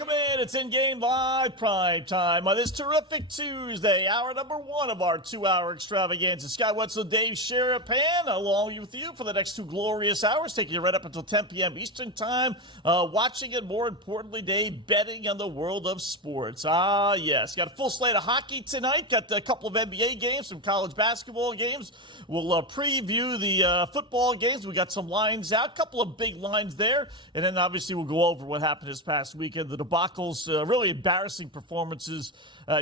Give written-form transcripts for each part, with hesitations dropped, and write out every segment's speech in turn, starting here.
Welcome in. It's InGame Live Prime Time on this terrific Tuesday, hour number one of our 2-hour extravaganza. Scott Wetzel, Dave Sharapan, along with you for the next 2 glorious hours, taking you right up until 10 p.m. Eastern Time, watching and, more importantly, Dave, betting on the world of sports. Yes. Got a full slate of hockey tonight. Got a couple of NBA games, some college basketball games. We'll preview the football games. We got some lines out, a couple of big lines there, and then obviously we'll go over what happened this past weekend. The debacles, really embarrassing performances.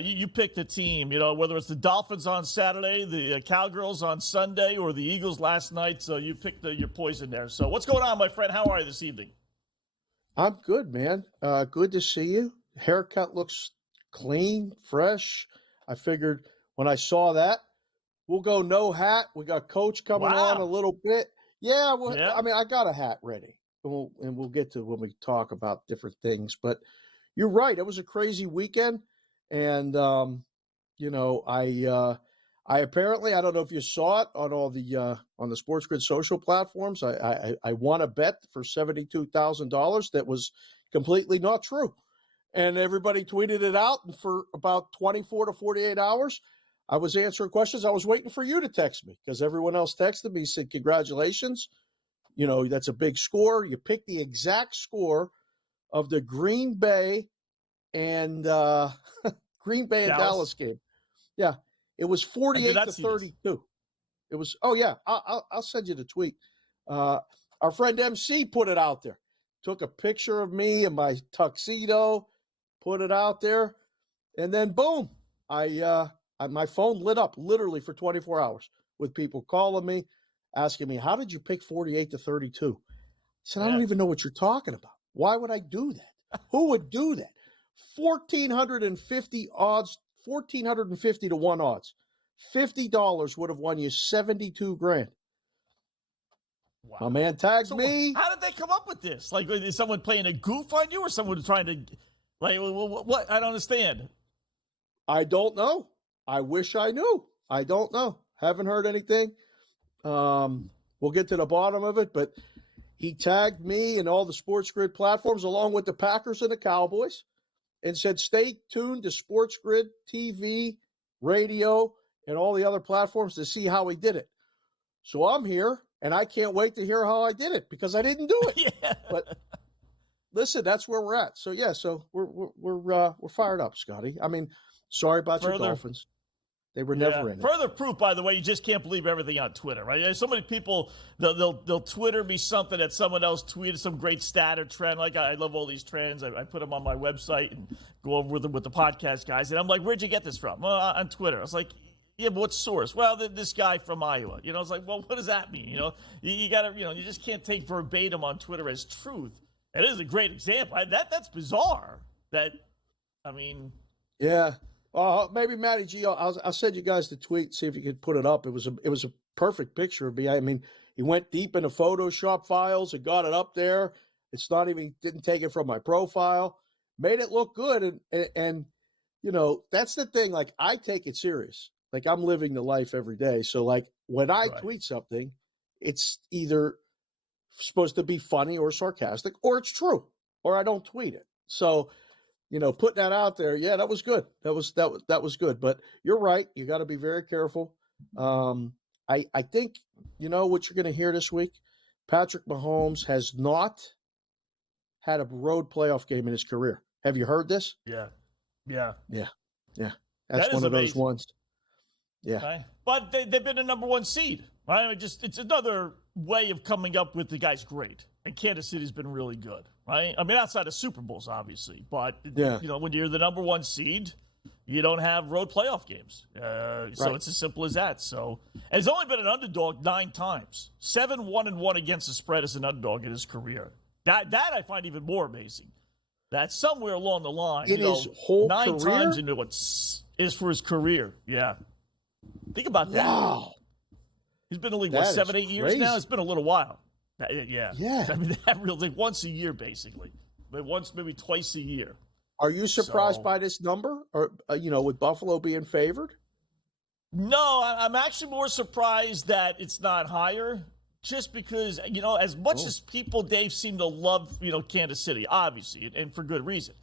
You pick the team, whether it's the Dolphins on Saturday, the Cowgirls on Sunday, or the Eagles last night. So you picked your poison there. So what's going on, my friend? How are you this evening? I'm good, man. Good to see you. Haircut looks clean, fresh. I figured when I saw that, we'll go no hat. We got Coach coming on a little bit. Yeah, I mean, I got a hat ready. And we'll get to when we talk about different things. But you're right. It was a crazy weekend. And, I apparently, I don't know if you saw it on all the on the SportsGrid social platforms. I won a bet for $72,000 that was completely not true. And everybody tweeted it out. And for about 24 to 48 hours, I was answering questions. I was waiting for you to text me because everyone else texted me, said, congratulations. That's a big score. You picked the exact score of the Green Bay and Dallas game. Yeah, it was 48 to 32. It was. Oh yeah, I'll send you the tweet. Our friend MC put it out there. Took a picture of me in my tuxedo, put it out there, and then boom, my phone lit up literally for 24 hours with people calling me, asking me, how did you pick 48 to 32? I said, I don't even know what you're talking about. Why would I do that? Who would do that? 1,450 odds, 1,450 to 1 odds. $50 would have won you 72 grand. Wow. My man tagged me. How did they come up with this? Like, is someone playing a goof on you or someone trying to, what? I don't understand. I don't know. I wish I knew. I don't know. Haven't heard anything. We'll get to the bottom of it, but he tagged me and all the SportsGrid platforms along with the Packers and the Cowboys and said, stay tuned to SportsGrid TV, radio, and all the other platforms to see how he did it. So I'm here and I can't wait to hear how I did it because I didn't do it. Yeah. But listen, that's where we're at. So yeah, so we're fired up, Scotty. I mean, sorry about your Dolphins. They were never in it. Further proof, by the way, you just can't believe everything on Twitter, right? So many people, they'll Twitter me something that someone else tweeted, some great stat or trend. Like, I love all these trends. I put them on my website and go over them with the podcast guys. And I'm like, where'd you get this from? On Twitter. I was like, yeah, but what source? Well, this guy from Iowa. It's like, well, what does that mean? You got to, you just can't take verbatim on Twitter as truth. It is a great example. That's bizarre. Yeah. Maybe Matty G. I'll send you guys the tweet. See if you could put it up. It was a perfect picture of me. I mean, he went deep into Photoshop files and got it up there. It's not even didn't take it from my profile. Made it look good, and that's the thing. Like, I take it serious. Like, I'm living the life every day. So like when I tweet something, it's either supposed to be funny or sarcastic, or it's true, or I don't tweet it. So. Putting that out there, yeah, that was good. That was good. But you're right. You got to be very careful. I think, what you're going to hear this week, Patrick Mahomes has not had a road playoff game in his career. Have you heard this? Yeah. That's one of those ones. Yeah. Right. But they've been the number one seed, right? It's another way of coming up with the guy's great. And Kansas City's been really good, right? I mean, outside of Super Bowls, obviously. But, when you're the number one seed, you don't have road playoff games. So it's as simple as that. So, and he's only been an underdog 9 times. 7-1-1 against the spread as an underdog in his career. That I find even more amazing. That somewhere along the line, in his whole 9 career? times into what is for his career. Yeah. Think about that. Wow. He's been in the league, 7, 8 years now? It's been a little while. Yeah. I mean, that really once a year, basically. But maybe twice a year. Are you surprised by this number, or with Buffalo being favored? No, I'm actually more surprised that it's not higher. Just because as much as people, Dave, seem to love Kansas City, obviously, and for good reason.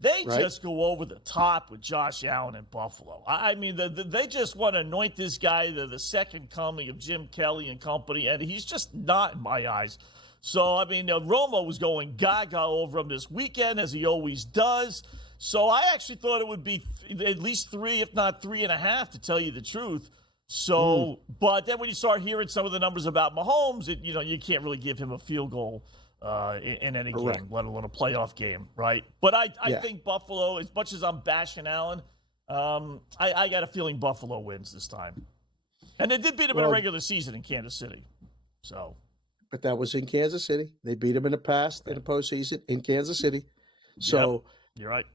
They Right. just go over the top with Josh Allen in Buffalo. I mean, they just want to anoint this guy the second coming of Jim Kelly and company, and he's just not in my eyes. So, I mean, Romo was going gaga over him this weekend, as he always does. So I actually thought it would be at least 3, if not 3.5, to tell you the truth. So, but then when you start hearing some of the numbers about Mahomes, you can't really give him a field goal in any game, let alone a playoff game, right? But I think Buffalo, as much as I'm bashing Allen, I got a feeling Buffalo wins this time. And they did beat him in a regular season in Kansas City. So, but that was in Kansas City. They beat him in the past in the postseason in Kansas City. So you're right.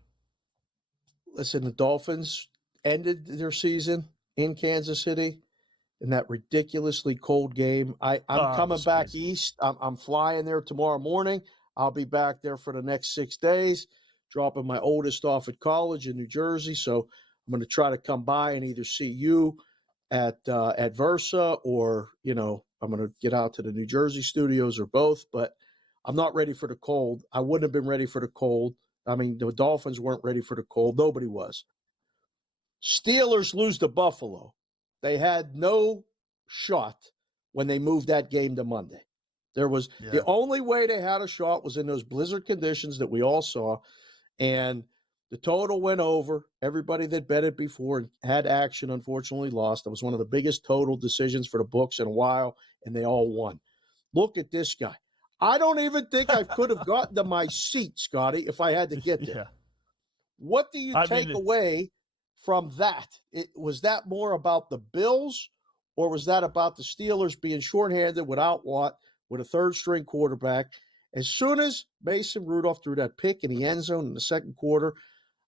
Listen, the Dolphins ended their season in Kansas City in that ridiculously cold game. I'm coming back east. I'm flying there tomorrow morning. I'll be back there for the next 6 days, dropping my oldest off at college in New Jersey. So I'm going to try to come by and either see you at Versa, or I'm going to get out to the New Jersey studios, or both. But I'm not ready for the cold. I wouldn't have been ready for the cold. I mean, the Dolphins weren't ready for the cold. Nobody was. Steelers lose to Buffalo. They had no shot when they moved that game to Monday. The only way they had a shot was in those blizzard conditions that we all saw, and the total went over. Everybody that bet it before and had action, unfortunately, lost. It was one of the biggest total decisions for the books in a while, and they all won. Look at this guy. I don't even think I could have gotten to my seat, Scotty, if I had to get there. What do you take away from that? Was that more about the Bills, or was that about the Steelers being shorthanded without Watt, with a third-string quarterback? As soon as Mason Rudolph threw that pick in the end zone in the second quarter, I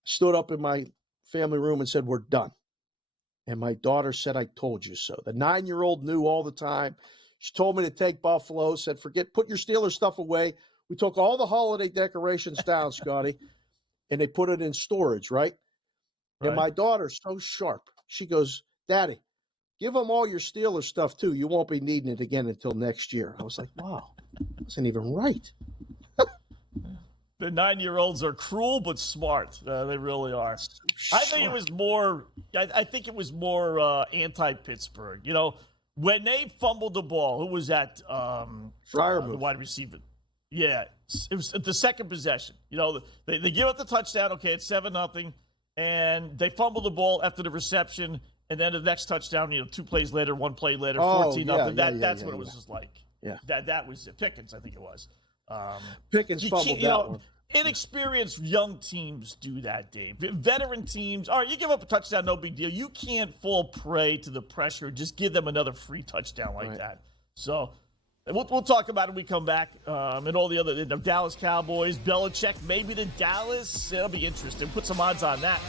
stood up in my family room and said, "We're done." And my daughter said, "I told you so." The 9-year-old knew all the time. She told me to take Buffalo, said, put your Steelers stuff away. We took all the holiday decorations down, Scotty, and they put it in storage, right? And my daughter's so sharp. She goes, "Daddy, give them all your Steelers stuff, too. You won't be needing it again until next year." I was like, wow, that wasn't even right. The 9-year-olds are cruel but smart. They really are. I think it was more. I think it was more anti-Pittsburgh. When they fumbled the ball, who was that? The wide receiver. Yeah, it was the second possession. They give up the touchdown. Okay, it's 7-0, and they fumbled the ball after the reception, and then the next touchdown. 2 plays later, 1 play later, 14-0. That's what it was just like. Yeah, that was Pickens. I think it was. Pickens fumbled that one. Inexperienced young teams do that, Dave. Veteran teams, all right, you give up a touchdown, no big deal. You can't fall prey to the pressure. Just give them another free touchdown like that. So we'll talk about it when we come back. And all the other Dallas Cowboys, Belichick, maybe to Dallas. It'll be interesting. Put some odds on that.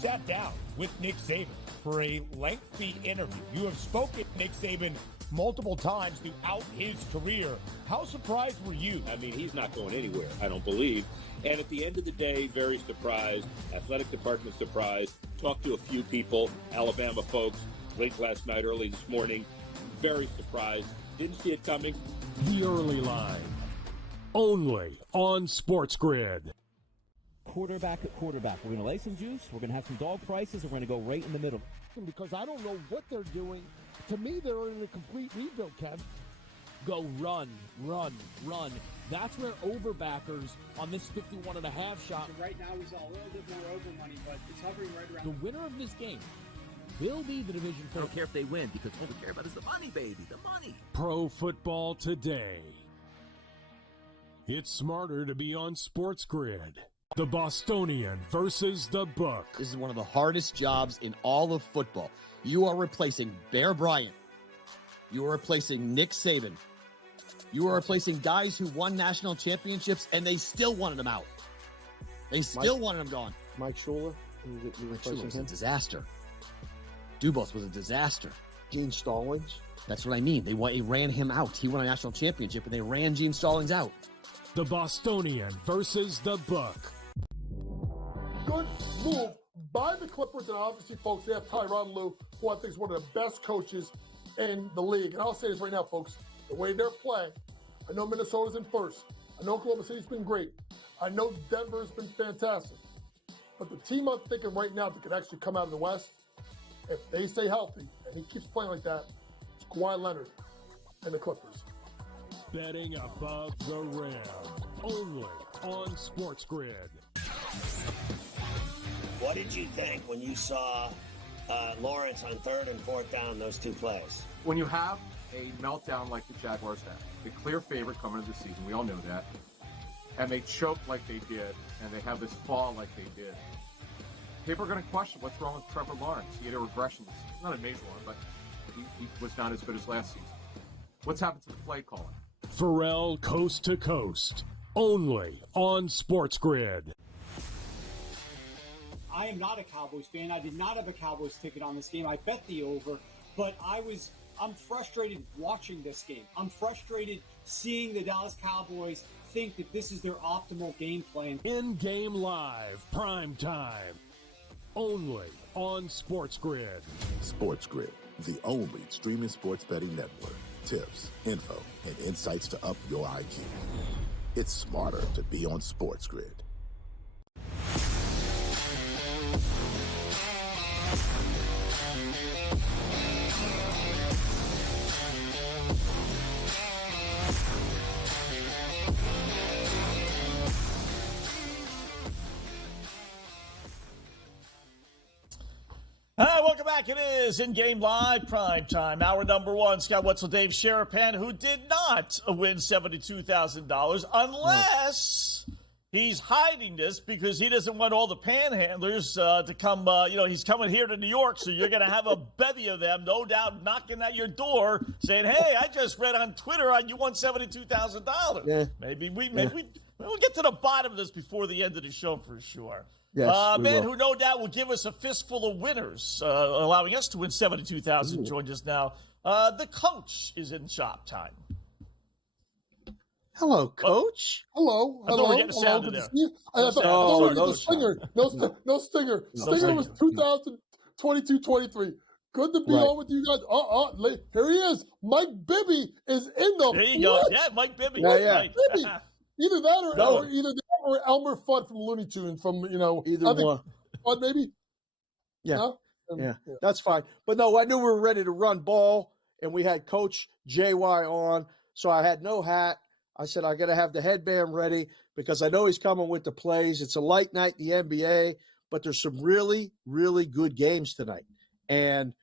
Sat down with Nick Saban for a lengthy interview. You have spoken to Nick Saban multiple times throughout his career. How surprised were you? I mean, he's not going anywhere, I don't believe. And at the end of the day, very surprised. Athletic department surprised. Talked to a few people, Alabama folks, late last night, early this morning. Very surprised. Didn't see it coming. The Early Line. Only on SportsGrid. Quarterback at quarterback. We're going to lay some juice. We're going to have some dog prices. And we're going to go right in the middle. Because I don't know what they're doing. To me, they're in a complete rebuild, Kev. Go run, run, run. That's where overbackers on this 51.5 shot. So right now, he's a little bit more over money, but it's hovering right around. The winner of this game will be the division favorite. I don't care if they win, because all we care about is the money, baby, the money. Pro Football Today. It's smarter to be on SportsGrid. The Bostonian versus the Book. This is one of the hardest jobs in all of football. You are replacing Bear Bryant. You are replacing Nick Saban. You are replacing guys who won national championships, and they still wanted them out. They still wanted them gone. Mike Schuler. Mike Schuler was a disaster. Dubas was a disaster. Gene Stallings. That's what I mean. They ran him out. He won a national championship, and they ran Gene Stallings out. The Bostonian versus the Book. Good move by the Clippers, and obviously, folks, they have Tyronn Lue, who I think is one of the best coaches in the league. And I'll say this right now, folks, the way they're playing, I know Minnesota's in first. I know Oklahoma City's been great. I know Denver's been fantastic. But the team I'm thinking right now that could actually come out of the West, if they stay healthy and he keeps playing like that, it's Kawhi Leonard and the Clippers. Betting above the rim. Only on SportsGrid. What did you think when you saw Lawrence on 3rd and 4th down, those two plays? When you have a meltdown like the Jaguars had, the clear favorite coming into the season, we all know that, and they choke like they did, and they have this fall like they did, people are going to question what's wrong with Trevor Lawrence. He had a regression. Not a major one, but he was not as good as last season. What's happened to the play calling? Pharrell Coast to Coast. Only on SportsGrid. I am not a Cowboys fan. I did not have a Cowboys ticket on this game. I bet the over, but I'm frustrated watching this game. I'm frustrated seeing the Dallas Cowboys think that this is their optimal game plan. InGame Live, PrimeTime. Only on SportsGrid. SportsGrid, the only streaming sports betting network. Tips, info, and insights to up your IQ. It's smarter to be on SportsGrid. Welcome back. It is InGame Live, PrimeTime. Hour number one, Scott Wetzel, Dave Sharapan, who did not win $72,000 unless he's hiding this because he doesn't want all the panhandlers to come, he's coming here to New York, so you're going to have a bevy of them, no doubt, knocking at your door saying, hey, I just read on Twitter you won $72,000. Yeah. Maybe we'll get to the bottom of this before the end of the show for sure. Yes, man who no doubt will give us a fistful of winners, allowing us to win $72,000, joined us now. The coach is in shop time. Hello, Coach. Hello. I thought we were getting sound in there. No Stinger. No Stinger. Stinger was 2022-23. Good to be on with you guys. Here he is. Mike Bibby is in the There you go. Yeah, Mike Bibby. Yeah. Bibby. Either that or Elmer Fudd from Looney Tunes Either one. Fudd maybe? Yeah. No? Yeah, that's fine. But no, I knew we were ready to run ball, and we had Coach JY on, so I had no hat. I said, I got to have the headband ready because I know he's coming with the plays. It's a light night in the NBA, but there's some really, really good games tonight. And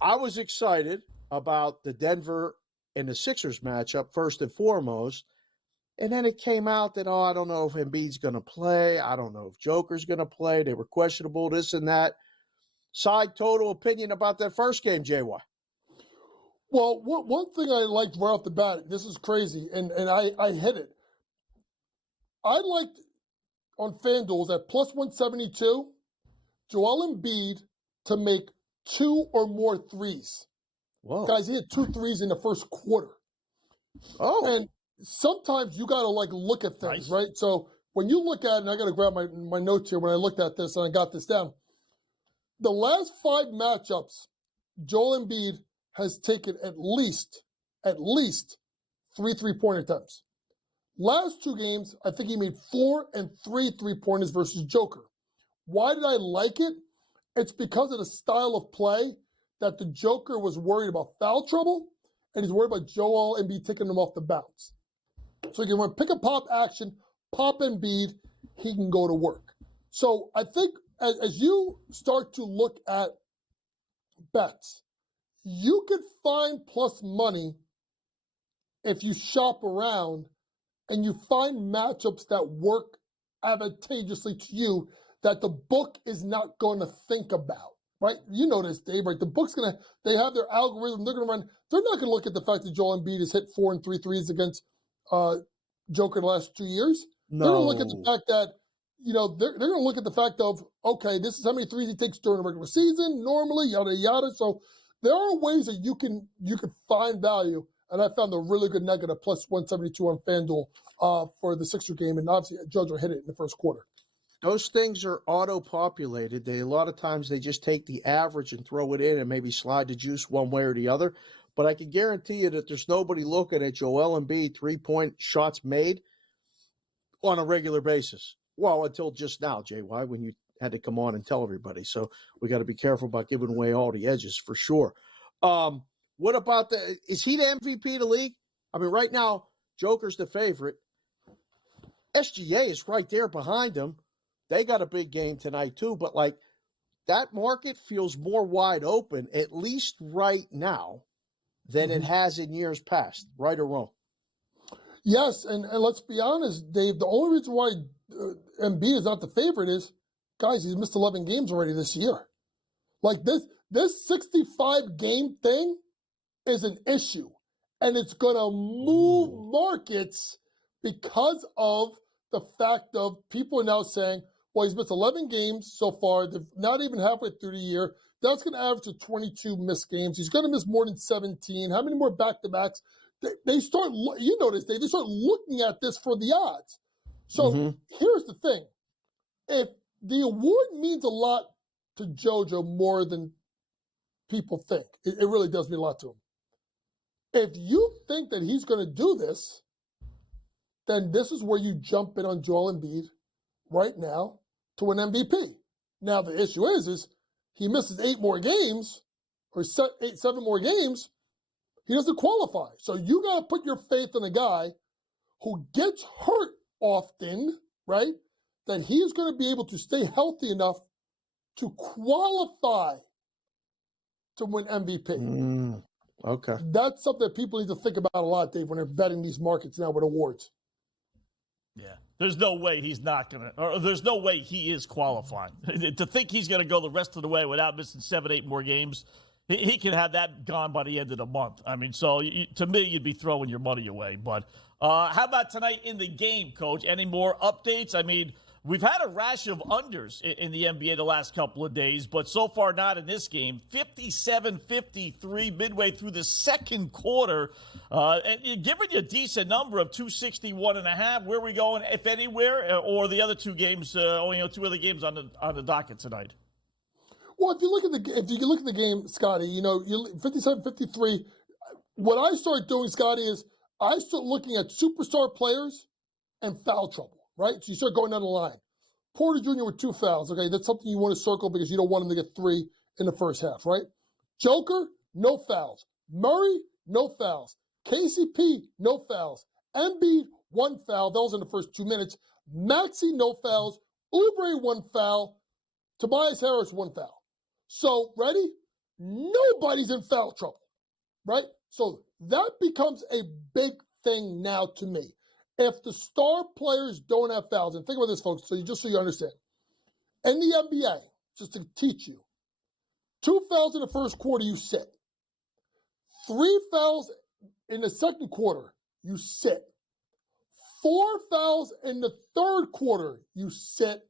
I was excited about the Denver and the Sixers matchup first and foremost. And then it came out that, I don't know if Embiid's going to play. I don't know if Joker's going to play. They were questionable, this and that. Side total opinion about that first game, JY. Well, one thing I liked right off the bat, this is crazy, and I hit it. I liked on FanDuel's at plus 172, Joel Embiid to make 2 or more threes. Whoa. Guys, he had 2 threes in the first quarter. Oh. And sometimes you got to look at things, right? So when you look at it, and I got to grab my notes here when I looked at this and I got this down. The last 5 matchups, Joel Embiid has taken at least 3 3-point attempts. Last 2 games, I think he made 4 and 3 3-pointers versus Joker. Why did I like it? It's because of the style of play that the Joker was worried about foul trouble, and he's worried about Joel Embiid taking him off the bounce. So you want to pick a pop action, pop Embiid, he can go to work. So I think as you start to look at bets, you could find plus money if you shop around and you find matchups that work advantageously to you that the book is not going to think about, right? You know this, Dave, right? The book's they have their algorithm, they're not going to look at the fact that Joel Embiid has hit 4 and 3 threes against Joker the last 2 years. No. They're going to look at the fact that, they're going to look at the fact of, okay, this is how many threes he takes during the regular season, normally, yada, yada. So there are ways that you can find value, and I found a really good nugget at plus 172 on FanDuel for the Sixer game, and obviously JoJo hit it in the first quarter. Those things are auto-populated. A lot of times they just take the average and throw it in and maybe slide the juice one way or the other. But I can guarantee you that there's nobody looking at Joel Embiid three-point shots made on a regular basis. Well, until just now, JY, when you had to come on and tell everybody. So we got to be careful about giving away all the edges for sure. What about is he the MVP of the league? I mean, right now, Joker's the favorite. SGA is right there behind him. They got a big game tonight too, but like that market feels more wide open, at least right now, than it has in years past, right or wrong? Yes, and let's be honest, Dave, the only reason why Embiid is not the favorite is, guys, he's missed 11 games already this year. Like this 65-game thing is an issue, and it's going to move markets because of the fact of people are now saying, well, he's missed 11 games so far. They're not even halfway through the year. That's going to average to 22 missed games. He's going to miss more than 17. How many more back-to-backs? They start, you notice, they start looking at this for the odds. So here's the thing. If the award means a lot to JoJo more than people think, it really does mean a lot to him. If you think that he's going to do this, then this is where you jump in on Joel Embiid right now to win MVP. Now, the issue is he misses 8 more games or 7 more games, he doesn't qualify. So you got to put your faith in a guy who gets hurt often, right, that he's going to be able to stay healthy enough to qualify to win MVP. Okay. That's something that people need to think about a lot, Dave, when they're betting these markets now with awards. Yeah. There's no way he's not going to, or there's no way he is qualifying. To think he's going to go the rest of the way without missing 7, 8 more games, he can have that gone by the end of the month. I mean, so to me, you'd be throwing your money away. But how about tonight in the game, Coach? Any more updates? I mean, we've had a rash of unders in the NBA the last couple of days, but so far not in this game. 57-53 midway through the second quarter. And giving you a decent number of 261.5. Where are we going, if anywhere? Or the other two games, only 2 other games on the docket tonight? Well, if you look at the game, Scotty, 57-53. What I start doing, Scotty, is I start looking at superstar players and foul trouble, right? So you start going down the line. Porter Jr. with 2 fouls. Okay, that's something you want to circle because you don't want him to get 3 in the first half, right? Joker, no fouls. Murray, no fouls. KCP, no fouls. Embiid, 1 foul. That was in the first 2 minutes. Maxey, no fouls. Oubre, 1 foul. Tobias Harris, 1 foul. So, ready? Nobody's in foul trouble, right? So that becomes a big thing now to me. If the star players don't have fouls, and think about this, folks, so you understand. In the NBA, just to teach you, 2 fouls in the first quarter, you sit. 3 fouls in the second quarter, you sit. 4 fouls in the third quarter, you sit.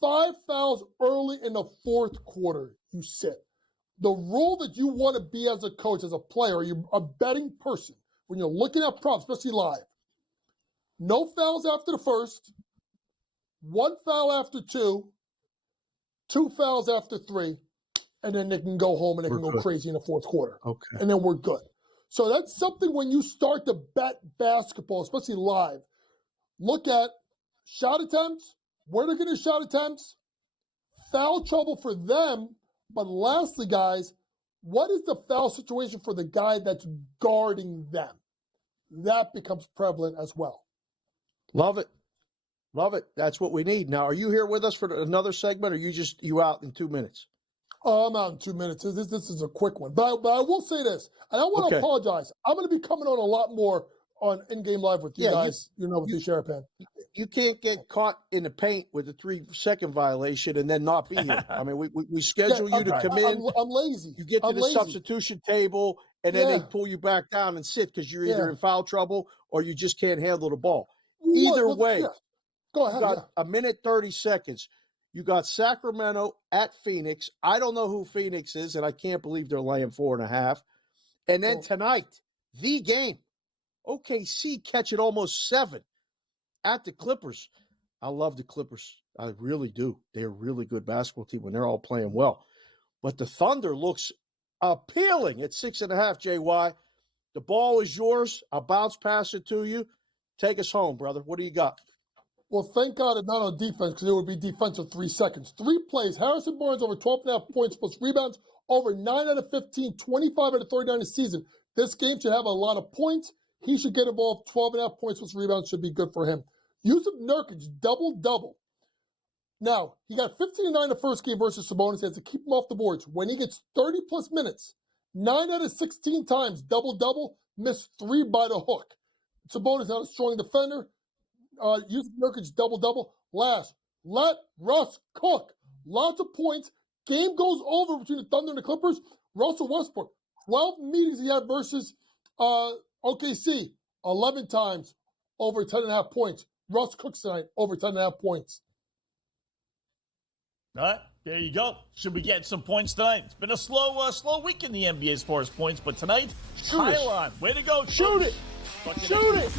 5 fouls early in the fourth quarter, you sit. The rule that you want to be as a coach, as a player, you're a betting person, when you're looking at props, especially live, no fouls after the first, 1 foul after 2, 2 fouls after 3, and then they can go home and they can go crazy in the fourth quarter. Okay. And then we're good. So that's something when you start to bet basketball, especially live, look at shot attempts, where they're getting shot attempts, foul trouble for them, but lastly, guys, what is the foul situation for the guy that's guarding them? That becomes prevalent as well. Love it. Love it. That's what we need. Now, are you here with us for another segment, or you out in 2 minutes? Oh, I'm out in 2 minutes. This is a quick one. But I will say this, and I want to apologize. I'm going to be coming on a lot more on In-Game Live with you guys, with you, Sharapan. You can't get caught in the paint with a 3-second violation and then not be here. I mean, we schedule you to come in. I'm lazy. You get to the substitution table, and then they pull you back down and sit because you're either in foul trouble or you just can't handle the ball. Either way, go ahead. you got a minute, 30 seconds. You got Sacramento at Phoenix. I don't know who Phoenix is, and I can't believe they're laying 4.5. And then tonight, the game, OKC catching almost 7 at the Clippers. I love the Clippers. I really do. They're a really good basketball team when they're all playing well. But the Thunder looks appealing at 6.5, JY. The ball is yours. I'll bounce pass it to you. Take us home, brother. What do you got? Well, thank God it's not on defense because it would be defensive 3 seconds. 3 plays. Harrison Barnes over 12.5 points plus rebounds, over 9 out of 15, 25 out of 39 this season. This game should have a lot of points. He should get involved. 12.5 points plus rebounds should be good for him. Yusuf Nurkic, double-double. Now, he got 15-9 the first game versus Sabonis. He has to keep him off the boards. When he gets 30-plus minutes, 9 out of 16 times, double-double, missed 3 by the hook. Sabonis not a strong defender. Yusuf Nurkic, double-double. Last, let Russ cook. Lots of points. Game goes over between the Thunder and the Clippers. Russell Westbrook, 12 meetings he had versus OKC, 11 times, over 10.5 points. Russ cooks tonight, over 10.5 points. All right, there you go. Should be getting some points tonight. It's been a slow week in the NBA as far as points, but tonight, pile on. Way to go. Shoot it. Shoot it.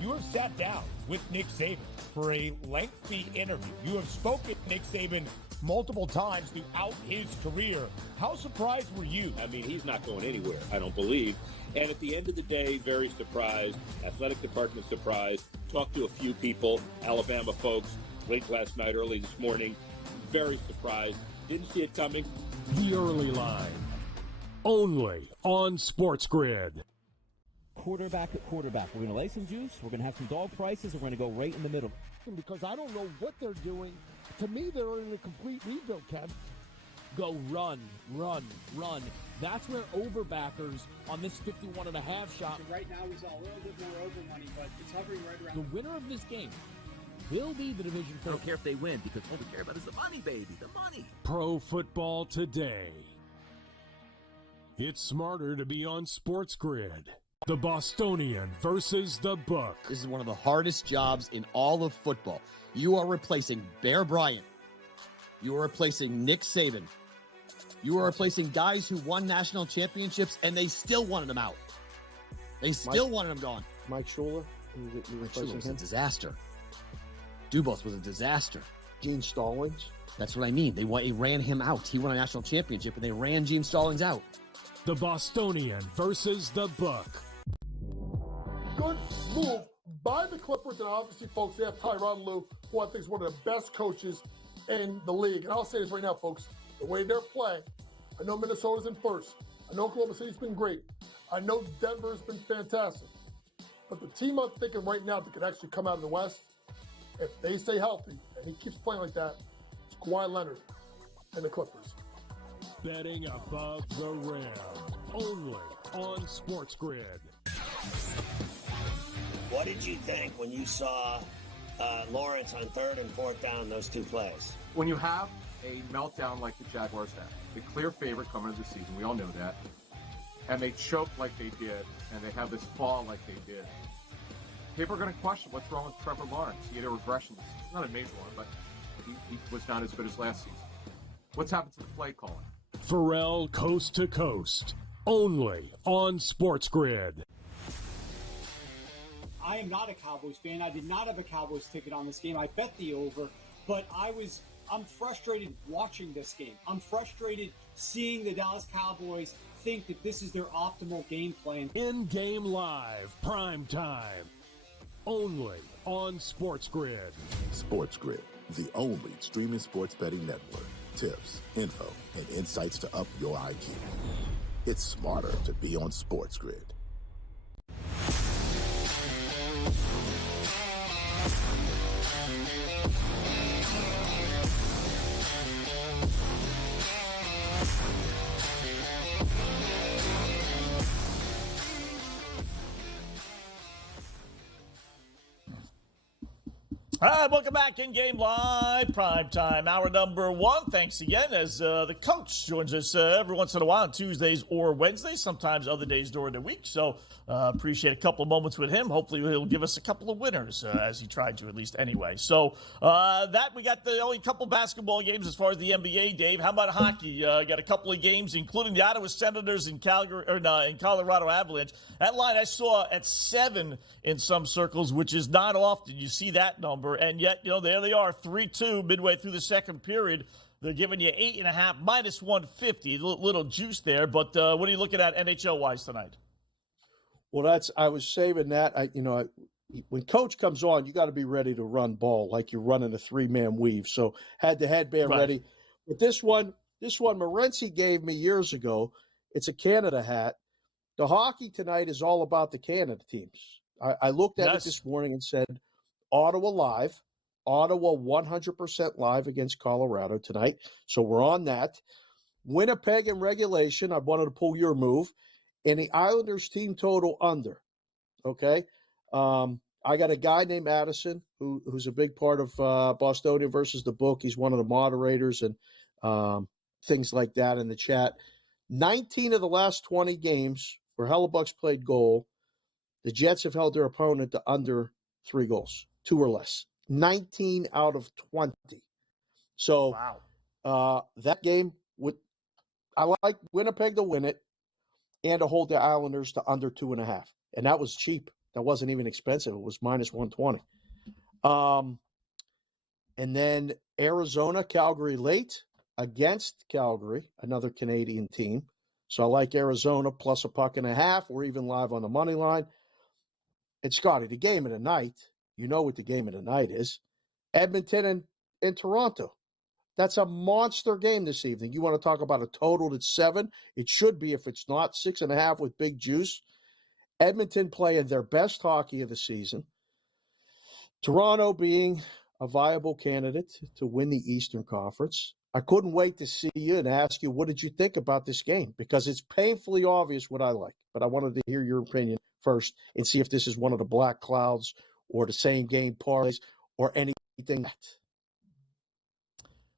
You have sat down with Nick Saban for a lengthy interview. You have spoken to Nick Saban multiple times throughout his career. How surprised were you? I mean, he's not going anywhere, I don't believe. And at the end of the day, very surprised. Athletic department surprised. Talked to a few people, Alabama folks, late last night, early this morning. Very surprised. Didn't see it coming. The Early Line. Only on SportsGrid. Quarterback at quarterback. We're going to lay some juice. We're going to have some dog prices. And we're going to go right in the middle. Because I don't know what they're doing. To me, they're in a complete rebuild, Kev. Go run. That's where overbackers on this 51.5 shot. So right now, we saw a little bit more over money, but it's hovering right around. The winner of this game will be the division I don't care if they win because all we care about is the money, baby. The money. Pro Football Today. It's smarter to be on SportsGrid. The Bostonian versus the Book. This is one of the hardest jobs in all of football. You are replacing Bear Bryant. You are replacing Nick Saban. You are replacing guys who won national championships, and they still wanted him out. They still wanted him gone. Mike Schuler. Mike Schuler was a disaster. Dubos was a disaster. Gene Stallings. That's what I mean. They ran him out. He won a national championship, and they ran Gene Stallings out. The Bostonian versus the Book. Good move by the Clippers, and obviously, folks, they have Tyronn Lue, who I think is one of the best coaches in the league. And I'll say this right now, folks, the way they're playing, I know Minnesota's in first. I know Oklahoma City's been great. I know Denver's been fantastic. But the team I'm thinking right now that could actually come out of the West, if they stay healthy, and he keeps playing like that, it's Kawhi Leonard and the Clippers. Betting above the rim. Only on SportsGrid. What did you think when you saw Lawrence on 3rd and 4th down, those 2 plays? When you have a meltdown like the Jaguars had, the clear favorite coming into the season, we all know that, and they choke like they did, and they have this fall like they did, people are going to question what's wrong with Trevor Lawrence. He had a regression. It's not a major one, but he was not as good as last season. What's happened to the play calling? Pharrell Coast to Coast. Only on SportsGrid. I am not a Cowboys fan. I did not have a Cowboys ticket on this game. I bet the over, but I'm frustrated watching this game. I'm frustrated seeing the Dallas Cowboys think that this is their optimal game plan. InGame Live, PrimeTime. Only on SportsGrid. SportsGrid, the only streaming sports betting network. Tips, info, and insights to up your IQ. It's smarter to be on SportsGrid. All right, welcome back. In-game live, prime time, hour number 1. Thanks again as the coach joins us every once in a while on Tuesdays or Wednesdays, sometimes other days during the week. So appreciate a couple of moments with him. Hopefully he'll give us a couple of winners as he tried to at least anyway. So we got the only couple basketball games as far as the NBA, Dave. How about hockey? Got a couple of games, including the Ottawa Senators and Colorado Avalanche. That line I saw at 7 in some circles, which is not often. You see that number. And yet, there they are, 3-2 midway through the second period. They're giving you 8.5, minus 150. Little juice there. But what are you looking at NHL-wise tonight? Well, I was saving that. When coach comes on, you got to be ready to run ball like you're running a 3-man weave. So had the headband ready. But this one Morency gave me years ago. It's a Canada hat. The hockey tonight is all about the Canada teams. I looked at it this morning and said, Ottawa live. Ottawa 100% live against Colorado tonight. So we're on that. Winnipeg in regulation. I wanted to pull your move. And the Islanders team total under. Okay? I got a guy named Addison who's a big part of Bostonian versus the book. He's one of the moderators and things like that in the chat. 19 of the last 20 games where Hellebuck's played goal, the Jets have held their opponent to under 3 goals, 2 or less. 19 out of 20. So that game, I like Winnipeg to win it and to hold the Islanders to under 2.5. And that was cheap. That wasn't even expensive. It was minus 120. And then Arizona, Calgary late against Calgary, another Canadian team. So I like Arizona plus 1.5 or even live on the money line. And Scotty, the game of the night, you know what the game of the night is. Edmonton and Toronto. That's a monster game this evening. You want to talk about a total that's 7? It should be if it's not 6.5 with big juice. Edmonton playing their best hockey of the season. Toronto being a viable candidate to win the Eastern Conference. I couldn't wait to see you and ask you, what did you think about this game? Because it's painfully obvious what I like. But I wanted to hear your opinion first and see if this is one of the black clouds or the same game parlays or anything.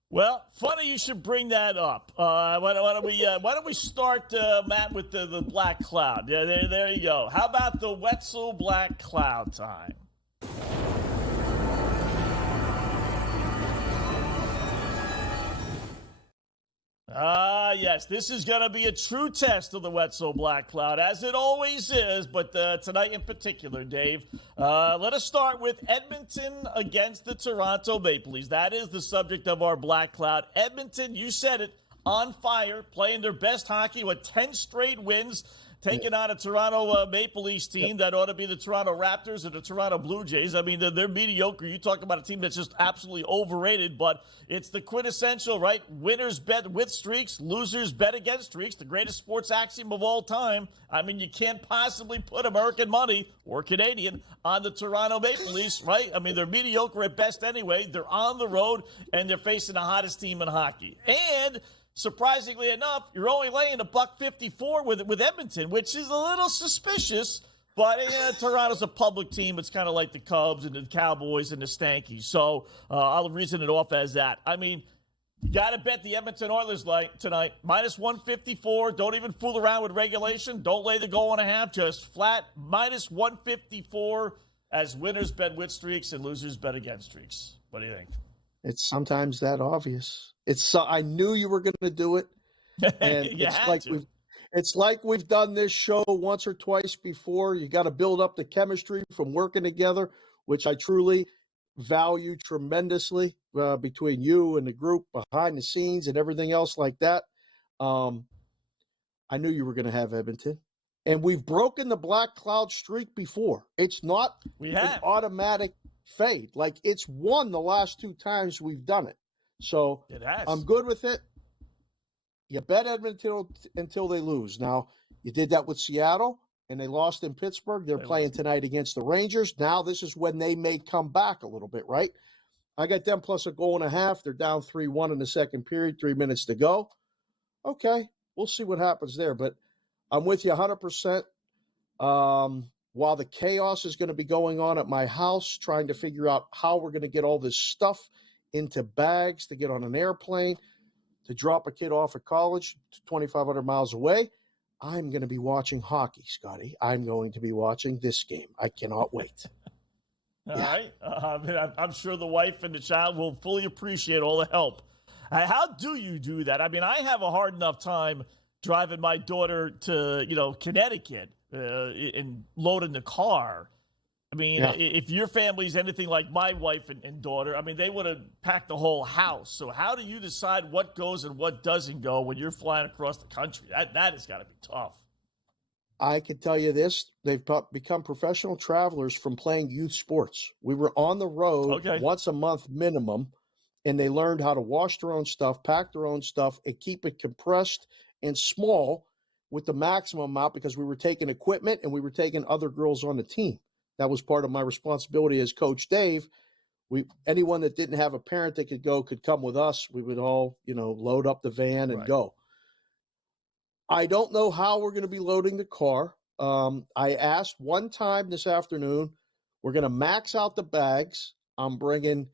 Well, funny you should bring that up. Why don't we start, Matt, with the black cloud? Yeah, there you go. How about the Wetzel black cloud time? Yes, this is going to be a true test of the Wetzel Black Cloud, as it always is, but tonight in particular, Dave. Let us start with Edmonton against the Toronto Maple Leafs. That is the subject of our Black Cloud. Edmonton, you said it, on fire, playing their best hockey with 10 straight wins, taking on a Toronto Maple Leafs team that ought to be the Toronto Raptors or the Toronto Blue Jays. I mean, they're mediocre. You talk about a team that's just absolutely overrated, but it's the quintessential, right? Winners bet with streaks, losers bet against streaks, the greatest sports axiom of all time. I mean, you can't possibly put American money or Canadian on the Toronto Maple Leafs, right? I mean, they're mediocre at best anyway. They're on the road, and they're facing the hottest team in hockey. And surprisingly enough, you're only laying $1.54 with Edmonton, which is a little suspicious. But Toronto's a public team. It's kind of like the Cubs and the Cowboys and the Stankies. So I'll reason it off as that. I mean, you got to bet the Edmonton Oilers tonight. Minus 154. Don't even fool around with regulation. Don't lay the goal and a half. Just flat minus 154 as winners bet with streaks and losers bet against streaks. What do you think? It's sometimes that obvious. I knew you were going to do it, and it's like we've done this show once or twice before. You got to build up the chemistry from working together, which I truly value tremendously between you and the group behind the scenes and everything else like that. I knew you were going to have Edmonton, and we've broken the black cloud streak before. It's not an automatic fade. Like, it's won the last 2 times we've done it. So I'm good with it. You bet Edmonton until they lose. Now, you did that with Seattle, and they lost in Pittsburgh. They're playing tonight against the Rangers. Now this is when they may come back a little bit, right? I got them plus 1.5 goals. They're down 3-1 in the second period, 3 minutes to go. Okay, we'll see what happens there. But I'm with you 100%. while the chaos is going to be going on at my house, trying to figure out how we're going to get all this stuff into bags to get on an airplane, to drop a kid off at college 2,500 miles away, I'm going to be watching hockey, Scotty. I'm going to be watching this game. I cannot wait. All right. I'm sure the wife and the child will fully appreciate all the help. How do you do that? I mean, I have a hard enough time driving my daughter to, Connecticut and loading the car. I mean, if your family's anything like my wife and daughter, I mean, they would have packed the whole house. So how do you decide what goes and what doesn't go when you're flying across the country? That has got to be tough. I can tell you this. They've become professional travelers from playing youth sports. We were on the road once a month minimum, and they learned how to wash their own stuff, pack their own stuff, and keep it compressed and small with the maximum amount because we were taking equipment and we were taking other girls on the team. That was part of my responsibility as Coach Dave. Anyone that didn't have a parent that could go could come with us. We would all, load up the van and go. I don't know how we're going to be loading the car. I asked one time this afternoon, we're going to max out the bags. I'm bringing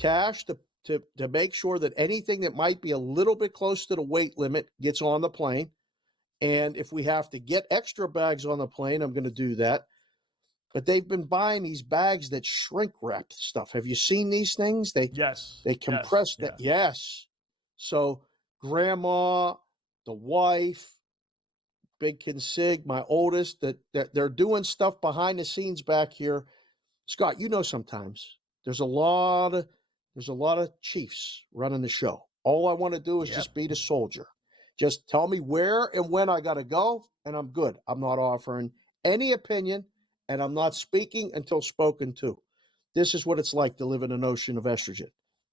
cash to make sure that anything that might be a little bit close to the weight limit gets on the plane. And if we have to get extra bags on the plane, I'm going to do that. But they've been buying these bags that shrink wrap stuff. Have you seen these things? They compress that. Yes. So grandma, the wife, big consig, my oldest, that they're doing stuff behind the scenes back here. Scott, sometimes there's a lot of chiefs running the show. All I want to do is just be the soldier. Just tell me where and when I got to go, and I'm good. I'm not offering any opinion, and I'm not speaking until spoken to. This is what it's like to live in an ocean of estrogen.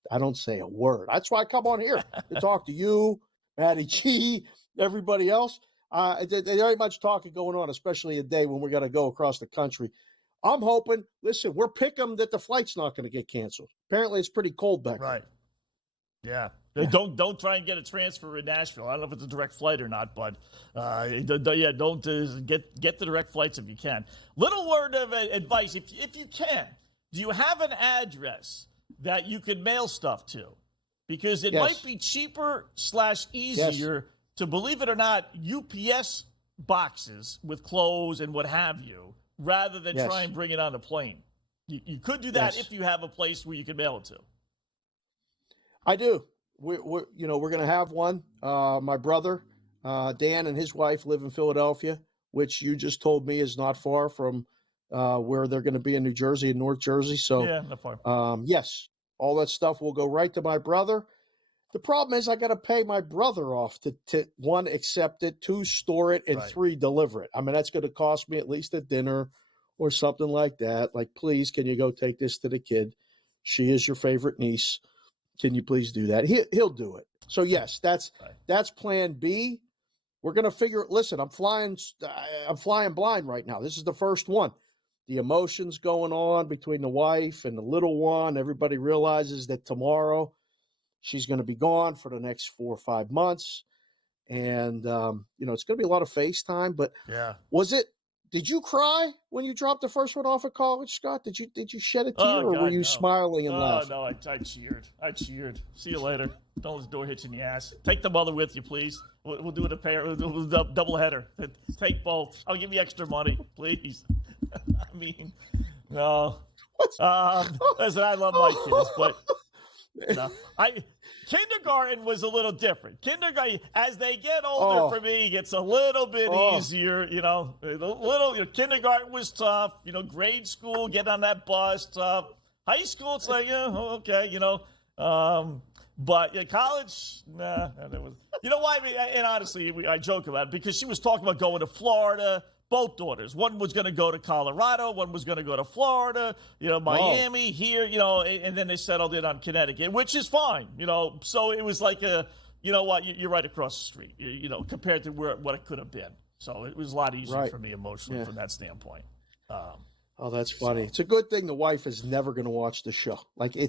I don't say a word. That's why I come on here to talk to you, Matty G, everybody else. There ain't much talking going on, especially a day when we got to go across the country. I'm hoping, listen, we're picking that the flight's not going to get canceled. Apparently it's pretty cold back there. Yeah. Don't try and get a transfer in Nashville. I don't know if it's a direct flight or not, but don't get the direct flights if you can. Little word of advice, if you can, do you have an address that you could mail stuff to? Because it might be cheaper / easier to, believe it or not, UPS boxes with clothes and what have you, rather than try and bring it on a plane. You could do that if you have a place where you can mail it to. I do. We're going to have one. My brother, Dan, and his wife live in Philadelphia, which you just told me is not far from where they're going to be in New Jersey and North Jersey. So, not far. Yes, all that stuff will go right to my brother. The problem is I got to pay my brother off to one, accept it, two, store it, and three, deliver it. I mean, that's going to cost me at least a dinner or something like that. Like, please, can you go take this to the kid? She is your favorite niece. Can you please do that? He'll do it. So yes, that's plan B. We're going to figure it. Listen, I'm flying blind right now. This is the first one. The emotions going on between the wife and the little one. Everybody realizes that tomorrow she's going to be gone for the next 4 or 5 months. And, it's going to be a lot of FaceTime, but did you cry when you dropped the first one off at college, Scott? Did you shed a tear, or were you smiling and laughing? No, I cheered. See you later. Don't let the door hit you in the ass. Take the mother with you, please. We'll do it a pair. We'll do a double header. Take both. I'll give you extra money, please. I mean, no. Listen, I love my kids, but no. Kindergarten was a little different. Kindergarten, as they get older, for me, it's a little bit easier. Kindergarten was tough. Grade school, get on that bus, tough. High school, it's like, okay, But college, nah. You know why? And honestly, I joke about it because she was talking about going to Florida. Both daughters. One was going to go to Colorado. One was going to go to Florida, Miami, here, and then they settled in on Connecticut, which is fine, So it was like you're right across the street, compared to what it could have been. So it was a lot easier for me emotionally from that standpoint. That's funny. It's a good thing the wife is never going to watch the show. Like I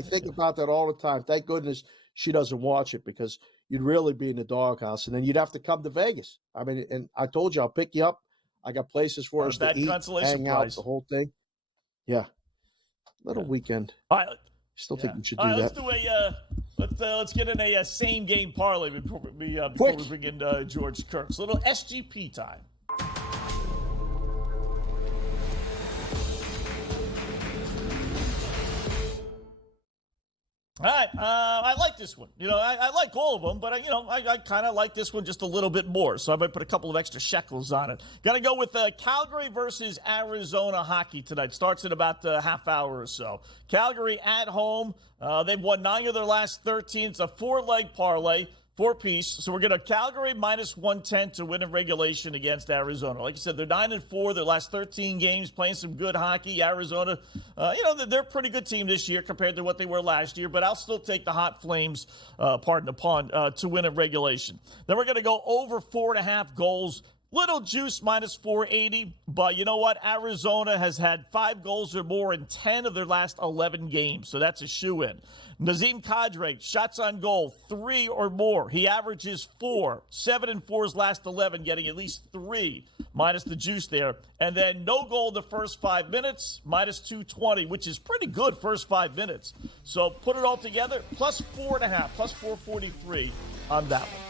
think about that all the time. Thank goodness she doesn't watch it, because you'd really be in the doghouse, and then you'd have to come to Vegas. I mean, and I told you I'll pick you up. I got places for us to that eat, consolation hang out, prize. the whole thing. Yeah. Little weekend. All right. Still think we should All do right, that. let's get in a same game parlay before we bring in George Kurtz. A little SGP time. All right, I like this one. I like all of them, but I kind of like this one just a little bit more. So I might put a couple of extra shekels on it. Got to go with Calgary versus Arizona hockey tonight. Starts in about a half hour or so. Calgary at home. They've won 9 of their last 13. It's a 4-leg parlay. 4-piece. So we're going to Calgary minus 110 to win in regulation against Arizona. Like I said, they're 9-4. Their last 13 games playing some good hockey. Arizona, they're a pretty good team this year compared to what they were last year. But I'll still take the Hot Flames, pardon the pun, to win in regulation. Then we're going to go over 4.5 goals. Little juice minus 480, but you know what? Arizona has had 5 goals or more in 10 of their last 11 games, so that's a shoe-in. Nazem Kadri, shots on goal, 3 or more. He averages 4, 7 and 4's last 11, getting at least 3, minus the juice there. And then no goal in the first 5 minutes, minus 220, which is pretty good first 5 minutes. So put it all together, plus 4.5, plus 443 on that one.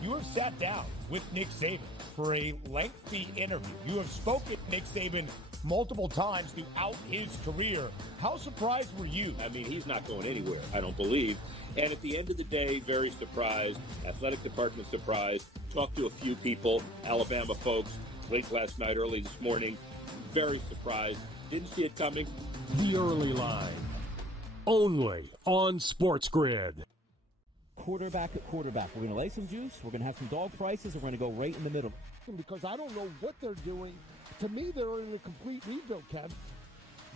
You have sat down with Nick Saban for a lengthy interview. You have spoken to Nick Saban multiple times throughout his career. How surprised were you? I mean, he's not going anywhere, I don't believe. And at the end of the day, very surprised. Athletic department surprised. Talked to a few people, Alabama folks, late last night, early this morning. Very surprised. Didn't see it coming. The Early Line. Only on SportsGrid. Quarterback at quarterback. We're going to lay some juice. We're going to have some dog prices. And we're going to go right in the middle. Because I don't know what they're doing. To me, they're in a complete rebuild, Kev.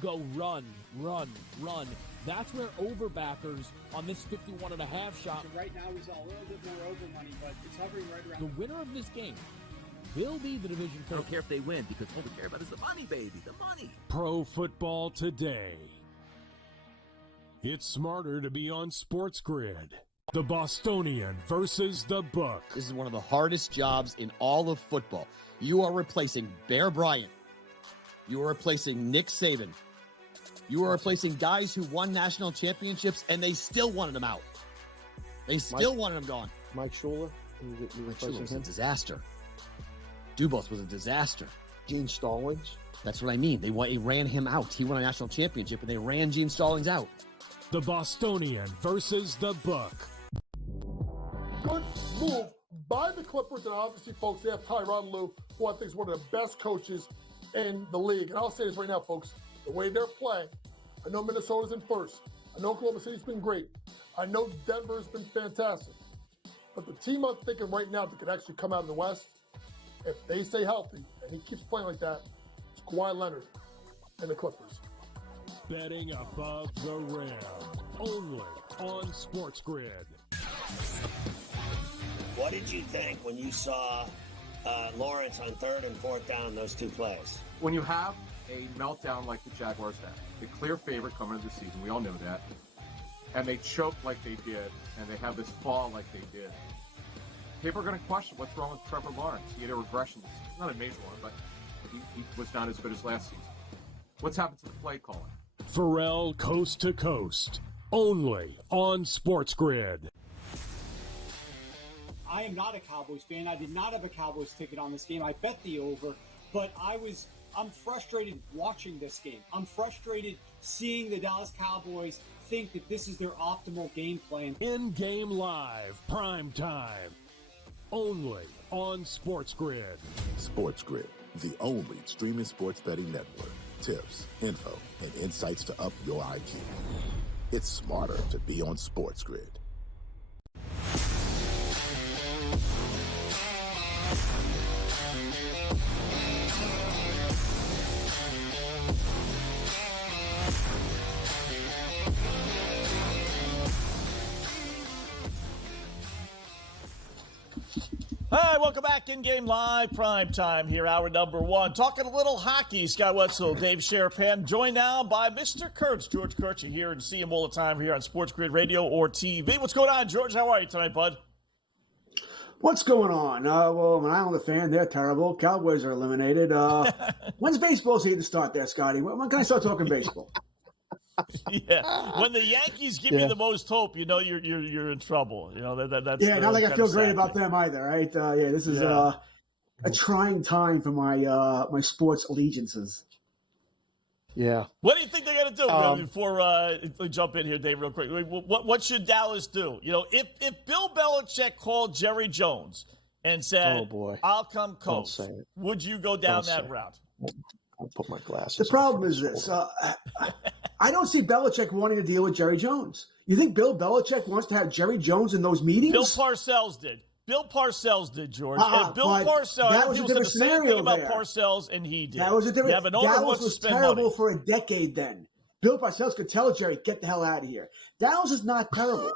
Go run, run, run. That's where overbackers on this 51.5 shot. Right now, he's a little bit more over money, but it's hovering right around. The winner of this game will be the division I don't care if they win because all we care about is the money, baby, the money. Pro Football Today. It's smarter to be on SportsGrid. The Bostonian versus the Book. This is one of the hardest jobs in all of football. You are replacing Bear Bryant. You are replacing Nick Saban. You are replacing guys who won national championships, and they still wanted him out. They still wanted him gone. Mike Shula. Mike Shula was a disaster. Dubos was a disaster. Gene Stallings. That's what I mean. They ran him out. He won a national championship, and they ran Gene Stallings out. The Bostonian versus the Book. Good move by the Clippers, and obviously, folks, they have Tyronn Lue, who I think is one of the best coaches in the league. And I'll say this right now, folks, the way they're playing, I know Minnesota's in first. I know Oklahoma City's been great. I know Denver's been fantastic. But the team I'm thinking right now that could actually come out of the West, if they stay healthy, and he keeps playing like that, it's Kawhi Leonard and the Clippers. Betting above the rim. Only on SportsGrid. What did you think when you saw Lawrence on 3rd and 4th down, those 2 plays? When you have a meltdown like the Jaguars had, the clear favorite coming into the season, we all know that, and they choke like they did, and they have this fall like they did, people are going to question what's wrong with Trevor Lawrence. He had a regression this season. Not a major one, but he was not as good as last season. What's happened to the play calling? Pharrell Coast to Coast. Only on SportsGrid. I am not a Cowboys fan. I did not have a Cowboys ticket on this game. I bet the over, but I'm frustrated watching this game. I'm frustrated seeing the Dallas Cowboys think that this is their optimal game plan. InGame Live, PrimeTime. Only on SportsGrid. SportsGrid, the only streaming sports betting network. Tips, info, and insights to up your IQ. It's smarter to be on SportsGrid. Hi, welcome back. In-game live, prime time here, hour number 1. Talking a little hockey. Scott Wetzel, Dave Sharapan, joined now by Mr. Kurtz, George Kurtz. You hear and see him all the time here on SportsGrid Radio or TV. What's going on, George? How are you tonight, bud? What's going on? Well, I'm an Islander fan. They're terrible. Cowboys are eliminated. When's baseball season to start there, Scotty? When can I start talking baseball? Yeah, when the Yankees give you the most hope, you know you're in trouble. You know that's not like I feel great about them either, right? This is a trying time for my sports allegiances. Yeah. What do you think they're going to do before we jump in here, Dave, real quick? What should Dallas do? You know, if Bill Belichick called Jerry Jones and said, "Oh boy, I'll come coach," would you go down that route? I'll put my glasses. The problem is this: I don't see Belichick wanting to deal with Jerry Jones. You think Bill Belichick wants to have Jerry Jones in those meetings? Bill Parcells did. Bill Parcells did, George. And Bill Parcells, that was a different scenario about there. Parcells, and he did. That was a different. You have an owner who Dallas wants was to spend terrible money. for a decade. Then Bill Parcells could tell Jerry, "Get the hell out of here." Dallas is not terrible.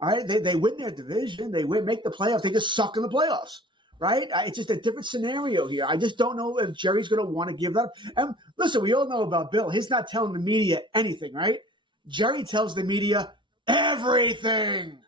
All right, they win their division. They make the playoffs. They just suck in the playoffs. Right? It's just a different scenario here. I just don't know if Jerry's going to want to give that up. And listen, we all know about Bill. He's not telling the media anything, right? Jerry tells the media everything.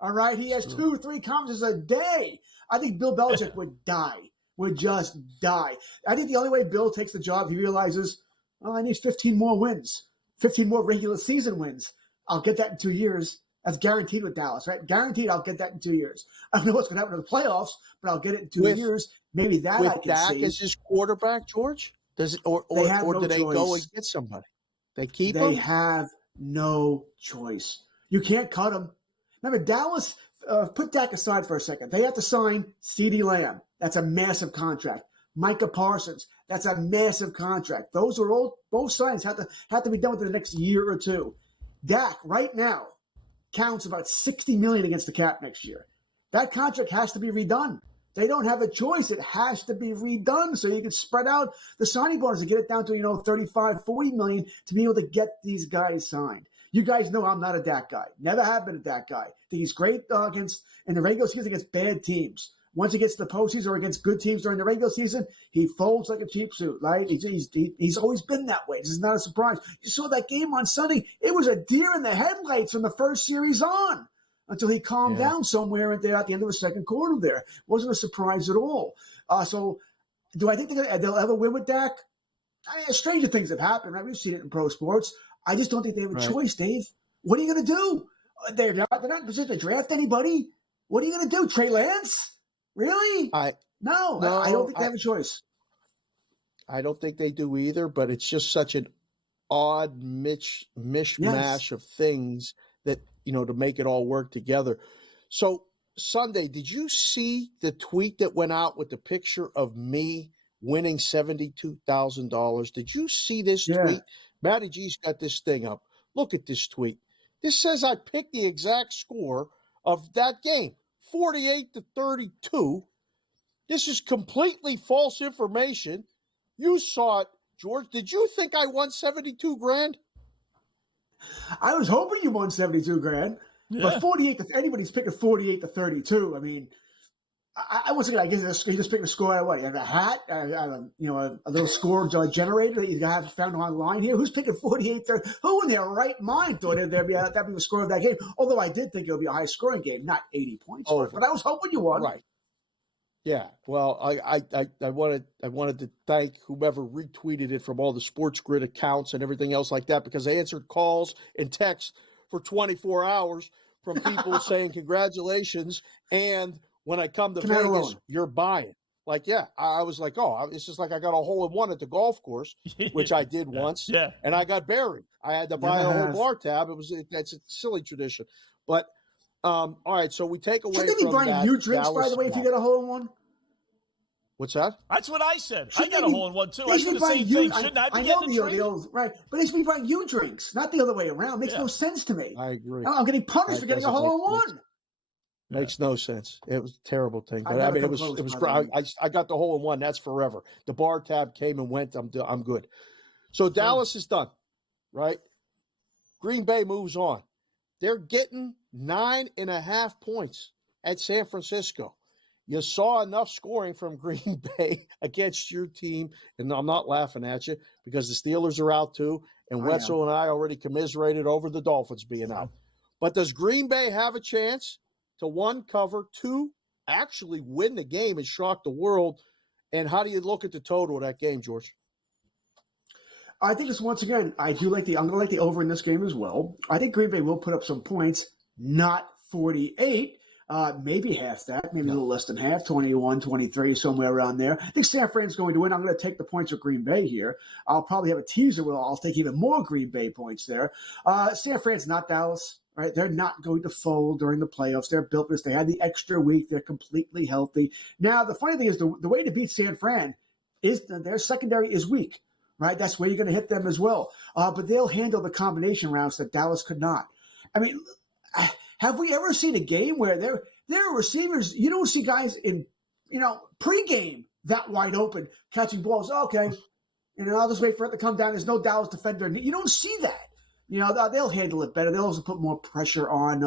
All right? He has 2-3 conferences a day. I think Bill Belichick would just die. I think the only way Bill takes the job, he realizes, I need 15 more wins, 15 more regular season wins. I'll get that in 2 years. That's guaranteed with Dallas, right? Guaranteed I'll get that in 2 years. I don't know what's going to happen in the playoffs, but I'll get it in 2 years. Maybe that I can Dak see. as his quarterback, George? Does it, or do they go and get somebody? They keep him? They have no choice. You can't cut him. Remember, Dallas, put Dak aside for a second. They have to sign CeeDee Lamb. That's a massive contract. Micah Parsons. That's a massive contract. Those are all, both signings have to be done within the next year or two. Dak, right now, counts about $60 million against the cap next year. That contract has to be redone. They don't have a choice. It has to be redone so you can spread out the signing bonus and get it down to, $35-40 million to be able to get these guys signed. You guys know I'm not a Dak guy. Never have been a Dak guy. I think he's great in the regular season against bad teams. Once he gets to the postseason or against good teams during the regular season, he folds like a cheap suit, right? He's always been that way. This is not a surprise. You saw that game on Sunday. It was a deer in the headlights from the first series on until he calmed down somewhere at the end of the second quarter there. Wasn't a surprise at all. So do I think they'll ever win with Dak? Stranger things have happened, right? We've seen it in pro sports. I just don't think they have a choice, Dave. What are you going to do? They're not in a position to draft anybody. What are you going to do, Trey Lance? Really? No, I don't think they have a choice. I don't think they do either, but it's just such an odd mishmash of things that, to make it all work together. So Sunday, did you see the tweet that went out with the picture of me winning $72,000? Did you see this tweet? Matty G's got this thing up. Look at this tweet. This says I picked the exact score of that game. 48-32. This is completely false information. You saw it, George. Did you think I won $72,000? I was hoping you won $72,000, but 48. Anybody's picking 48-32. I mean, I wasn't going to guess he just picked a score out of what? You have a hat, a little score generator that you have found online here. Who's picking 48-30? Who in their right mind thought that'd be the score of that game? Although I did think it would be a high scoring game, not 80 points. But I was hoping you won. Right. Yeah. Well, I wanted to thank whoever retweeted it from all the SportsGrid accounts and everything else like that, because they answered calls and texts for 24 hours from people saying congratulations. And when I come to Vegas, you're buying. Like, I was like, it's just like I got a hole in one at the golf course, which I did once. Yeah. And I got buried. I had to buy a whole bar tab. That's a silly tradition. But, all right, so we take away from that. Shouldn't they be buying you drinks, by the way, if you get a hole in one? What's that? That's what I said. I got a hole in one, too. I said the same thing. Shouldn't I be getting a drink? Right, but they should be buying you drinks, not the other way around. Makes no sense to me. I agree. I'm getting punished for getting a hole in one. Makes no sense. It was a terrible thing. But I mean, it was great. I got the hole in one. That's forever. The bar tab came and went. I'm good. So Dallas is done, right? Green Bay moves on. They're getting 9.5 points at San Francisco. You saw enough scoring from Green Bay against your team, and I'm not laughing at you because the Steelers are out too, and Wetzel and I already commiserated over the Dolphins being out. But does Green Bay have a chance to, one, cover, two, actually win the game and shock the world? And how do you look at the total of that game, George? I think it's, once again, I'm going to like the over in this game as well. I think Green Bay will put up some points, not 48. Maybe half that, maybe a little less than half, 21, 23, somewhere around there. I think San Fran's going to win. I'm going to take the points with Green Bay here. I'll probably have a teaser where I'll take even more Green Bay points there. San Fran's not Dallas, right? They're not going to fold during the playoffs. They're built for this. They had the extra week. They're completely healthy. Now, the funny thing is the way to beat San Fran is their secondary is weak, right? That's where you're going to hit them as well. But they'll handle the combination rounds that Dallas could not. I mean, have we ever seen a game where there are receivers, you don't see guys in, pregame that wide open catching balls? Okay, I'll just wait for it to come down. There's no Dallas defender. You don't see that. They'll handle it better. They'll also put more pressure on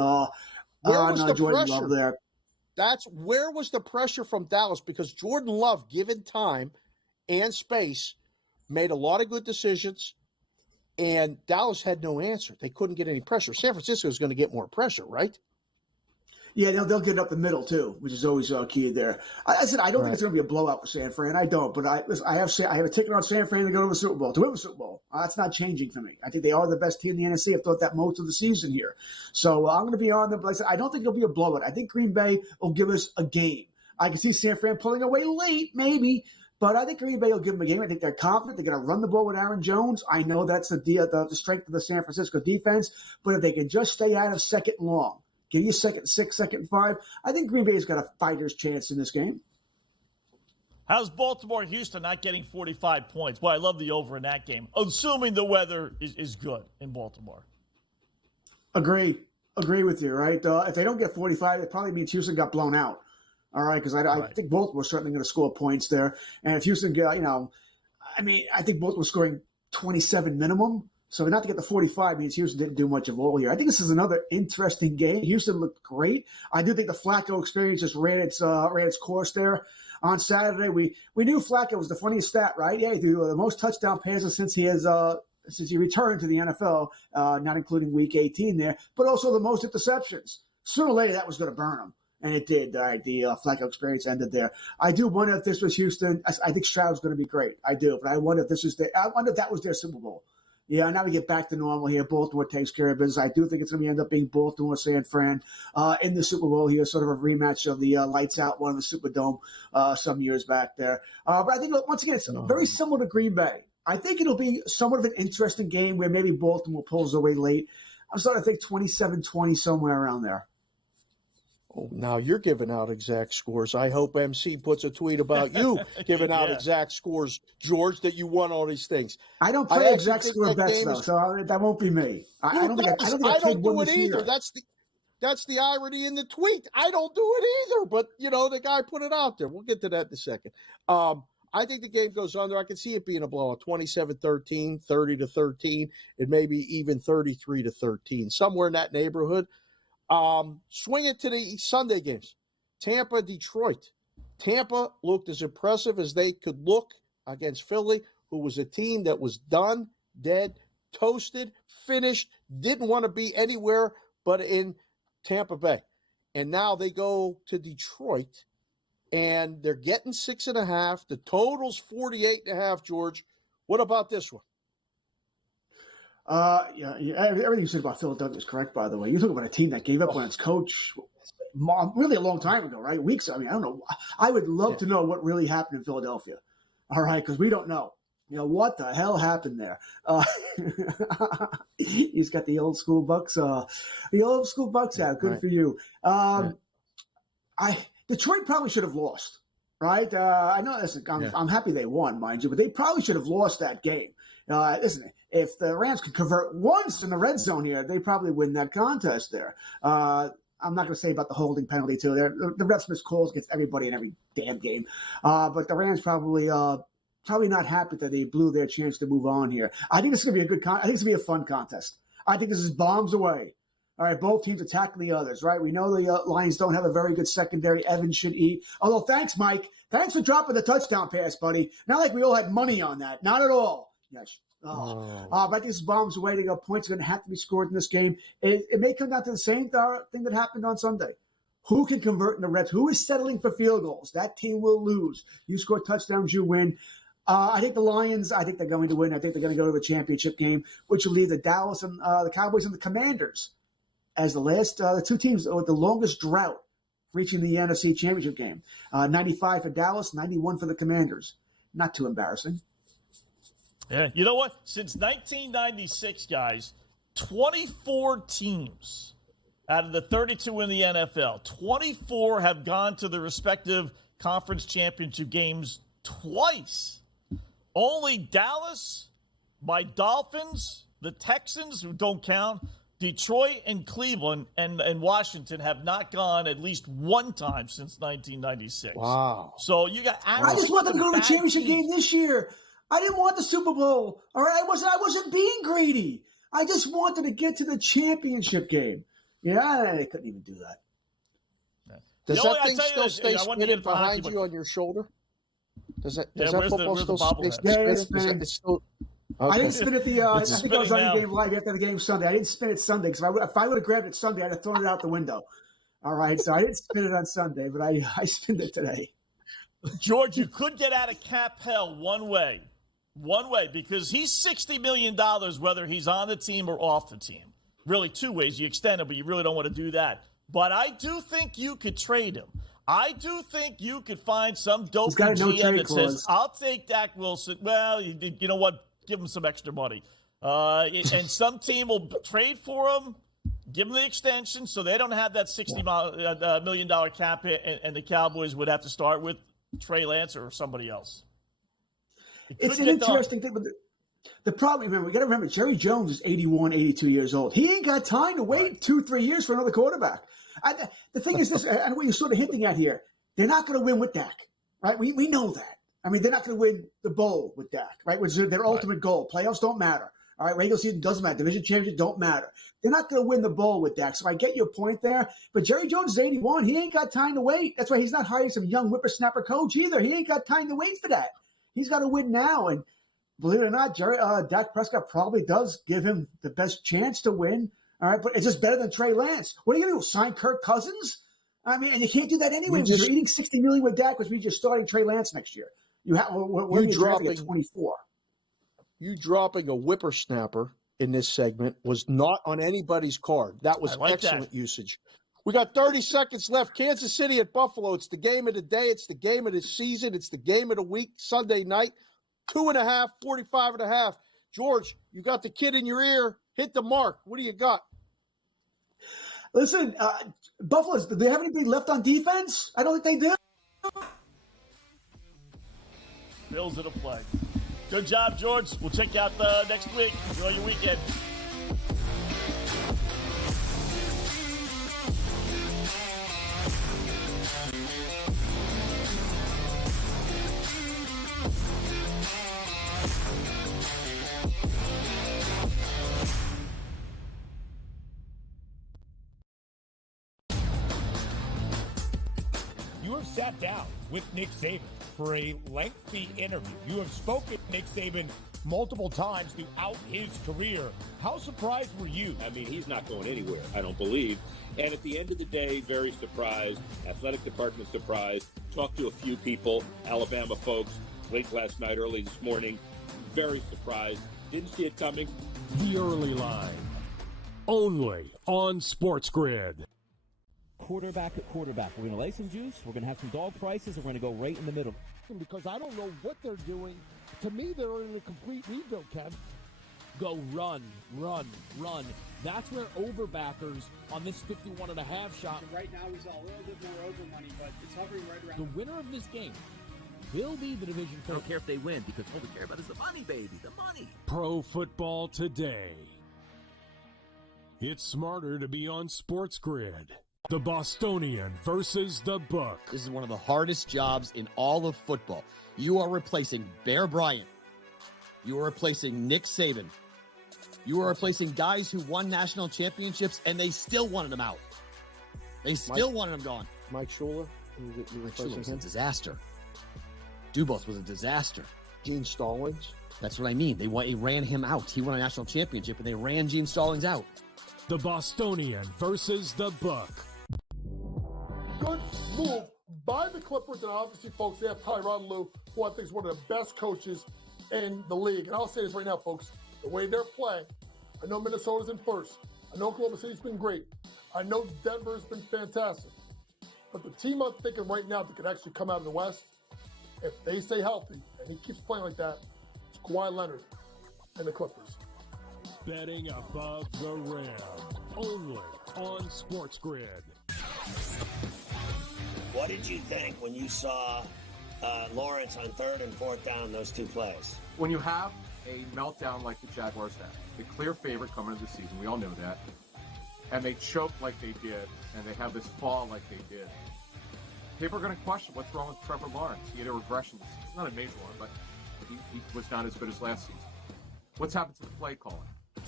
Jordan Love there. Where was the pressure from Dallas? Because Jordan Love, given time and space, made a lot of good decisions. And Dallas had no answer. They couldn't get any pressure. San Francisco is going to get more pressure, right? Yeah, they'll get it up the middle too, which is always key there. I said I don't think it's going to be a blowout for San Fran. I don't, but I have a ticket on San Fran to go to the Super Bowl, to win the Super Bowl. That's not changing for me. I think they are the best team in the NFC. I've thought that most of the season here. So I'm going to be on them. But like I said, I don't think it'll be a blowout. I think Green Bay will give us a game. I can see San Fran pulling away late, maybe. But I think Green Bay will give them a game. I think they're confident. They're going to run the ball with Aaron Jones. I know that's the strength of the San Francisco defense. But if they can just stay out of second and long, give you second 6, second 5, I think Green Bay's got a fighter's chance in this game. How's Baltimore-Houston not getting 45 points? Well, I love the over in that game, assuming the weather is good in Baltimore. Agree with you, right? If they don't get 45, it probably means Houston got blown out. All right, because I think Baltimore's certainly going to score points there. And if Houston get, I think Baltimore's scoring 27 minimum. So not to get the 45 means Houston didn't do much of all here. I think this is another interesting game. Houston looked great. I do think the Flacco experience just ran its course there. On Saturday, we knew Flacco was the funniest stat, right? Yeah, he threw the most touchdown passes since he returned to the NFL, not including Week 18 there, but also the most interceptions. Sooner or later, that was going to burn him. And it did. The Flacco experience ended there. I do wonder if this was Houston. I think Stroud's going to be great. I do. But I wonder if that was their Super Bowl. Yeah, now we get back to normal here. Baltimore takes care of business. I do think it's going to end up being Baltimore, San Fran in the Super Bowl here, sort of a rematch of the Lights Out one of the Superdome some years back there. But I think, once again, it's very similar to Green Bay. I think it'll be somewhat of an interesting game where maybe Baltimore pulls away late. I'm starting to think 27-20, somewhere around there. Oh, now you're giving out exact scores. I hope MC puts a tweet about you giving out exact scores, George, that you won all these things. I don't play exact score bets, though, so that won't be me. I don't do it either. That's the irony in the tweet. I don't do it either, but, the guy put it out there. We'll get to that in a second. I think the game goes under. I can see it being a blowout, 27-13, 30-13, and maybe even 33-13, somewhere in that neighborhood. Swing it to the Sunday games. Tampa, Detroit. Tampa looked as impressive as they could look against Philly, who was a team that was done, dead, toasted, finished, didn't want to be anywhere but in Tampa Bay. And now they go to Detroit, and they're getting 6.5. The total's 48.5, George. What about this one? Everything you said about Philadelphia is correct, by the way. You're talking about a team that gave up on its coach really a long time ago, right? Weeks. I don't know. I would love to know what really happened in Philadelphia. All right, because we don't know. What the hell happened there? He's got the old school Bucks. The old school Bucks out. Good for you. Detroit probably should have lost, right? I know. Listen, I'm happy they won, mind you, but they probably should have lost that game. Listen, if the Rams could convert once in the red zone here, they probably win that contest there. I'm not going to say about the holding penalty, too. The refs miss calls against everybody in every damn game. But the Rams probably not happy that they blew their chance to move on here. I think this is going to be I think it's going to be a fun contest. I think this is bombs away. All right, both teams attacking the others, right? We know the Lions don't have a very good secondary. Evans should eat. Although, thanks, Mike. Thanks for dropping the touchdown pass, buddy. Not like we all had money on that. Not at all. Yes. But I think this bomb's a way to go. Points are going to have to be scored in this game. It may come down to the same thing that happened on Sunday. Who can convert in the red? Who is settling for field goals? That team will lose. You score touchdowns, you win. I think the Lions, I think they're going to win. I think they're going to go to the championship game, which will leave the Dallas and the Cowboys and the Commanders as the two teams with the longest drought reaching the NFC championship game. 95 for Dallas, 91 for the Commanders. Not too embarrassing. Yeah, you know what? Since 1996, guys, 24 teams out of the 32 in the NFL, 24 have gone to the respective conference championship games twice. Only Dallas, my Dolphins, the Texans, who don't count, Detroit and Cleveland and Washington have not gone at least one time since 1996. Wow. So you got. I just want them to go to the championship game this year. I didn't want the Super Bowl. All right, I wasn't being greedy. I just wanted to get to the championship game. Yeah, they couldn't even do that. Does that thing still stay spinning behind you on your shoulder? Does that football still stay spinning? Yeah, it's spinning. Okay. I didn't spin it I think I was on InGame Live after the game Sunday. I didn't spin it Sunday because if I would have grabbed it Sunday, I'd have thrown it out the window. All right, so I didn't spin it on Sunday, but I spinned it today. George, you could get out of cap hell one way, because he's $60 million whether he's on the team or off the team. Really, two ways. You extend it, but you really don't want to do that. But I do think you could trade him. I do think you could find some dope GM that says, I'll take Dak Wilson. Well, you know what? Give him some extra money. And some team will trade for him, give him the extension so they don't have that $60 million cap hit, and the Cowboys would have to start with Trey Lance or somebody else. It's an interesting thing, but the problem, remember, we got to remember, Jerry Jones is 81, 82 years old. He ain't got time to wait 2-3 years for another quarterback. The thing is this, and what you're sort of hinting at here, they're not going to win with Dak, right? We know that. I mean, they're not going to win the bowl with Dak, right? Which is their ultimate goal. Playoffs don't matter. All right, regular season doesn't matter. Division championship don't matter. They're not going to win the bowl with Dak. So I get your point there. But Jerry Jones is 81. He ain't got time to wait. That's why he's not hiring some young whippersnapper coach either. He ain't got time to wait for that. He's got to win now. And believe it or not, Dak Prescott probably does give him the best chance to win. All right, but it's just better than Trey Lance. What are you going to do? Sign Kirk Cousins? I mean, and you can't do that anyway. You're eating $60 million with Dak, which means you're starting Trey Lance next year. You have when you dropping at 24. You dropping a whippersnapper in this segment was not on anybody's card. That was excellent usage. We got 30 seconds left. Kansas City at Buffalo. It's the game of the day. It's the game of the season. It's the game of the week. Sunday night, 2.5, 45.5. George, you got the kid in your ear. Hit the mark. What do you got? Listen, Buffalo, do they have anybody left on defense? I don't think they do. Bills at a play. Good job, George. We'll check you out next week. Enjoy your weekend. You have sat down with Nick Saban for a lengthy interview. You have spoken to Nick Saban multiple times throughout his career. How surprised were you? I mean, he's not going anywhere, I don't believe. And at the end of the day, very surprised. Athletic department surprised. Talked to a few people, Alabama folks, late last night, early this morning. Very surprised. Didn't see it coming. The Early Line. Only on SportsGrid. Quarterback at quarterback. We're going to lay some juice. We're going to have some dog prices. And we're going to go right in the middle. Because I don't know what they're doing. To me, they're in a complete rebuild, Kev. Go run, run, run. That's where overbackers on this 51.5 shot. Right now, he's a little bit more over money, but it's hovering right around. The winner of this game will be the division I don't care if they win, because all we care about is the money, baby, the money. Pro Football Today. It's smarter to be on SportsGrid. The Bostonian versus the Book. This is one of the hardest jobs in all of football. You are replacing Bear Bryant. You are replacing Nick Saban. You are replacing guys who won national championships, and they still wanted him out. They still wanted him gone. Mike Schuler? Mike Schuler was a disaster. Dubas was a disaster. Gene Stallings? That's what I mean. They ran him out. He won a national championship, and they ran Gene Stallings out. The Bostonian versus the Book. Good move by the Clippers, and obviously, folks, they have Tyronn Lue, who I think is one of the best coaches in the league. And I'll say this right now, folks. The way they're playing, I know Minnesota's in first. I know Oklahoma City's been great. I know Denver's been fantastic. But the team I'm thinking right now that could actually come out of the West, if they stay healthy, and he keeps playing like that, it's Kawhi Leonard and the Clippers. Betting above the rim. Only on SportsGrid. What did you think when you saw Lawrence on 3rd and 4th down, those two plays? When you have a meltdown like the Jaguars had, the clear favorite coming into the season, we all know that, and they choke like they did, and they have this fall like they did, people are going to question what's wrong with Trevor Lawrence. He had a regression. It's not a major one, but he was not as good as last season. What's happened to the play calling?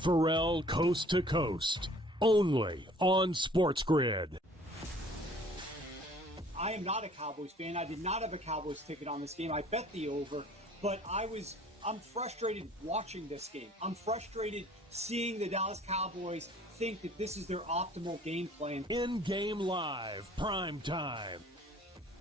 Pharrell Coast to Coast. Only on SportsGrid. I am not a Cowboys fan. I did not have a Cowboys ticket on this game. I bet the over, but I'm frustrated watching this game. I'm frustrated seeing the Dallas Cowboys think that this is their optimal game plan. InGame Live, PrimeTime.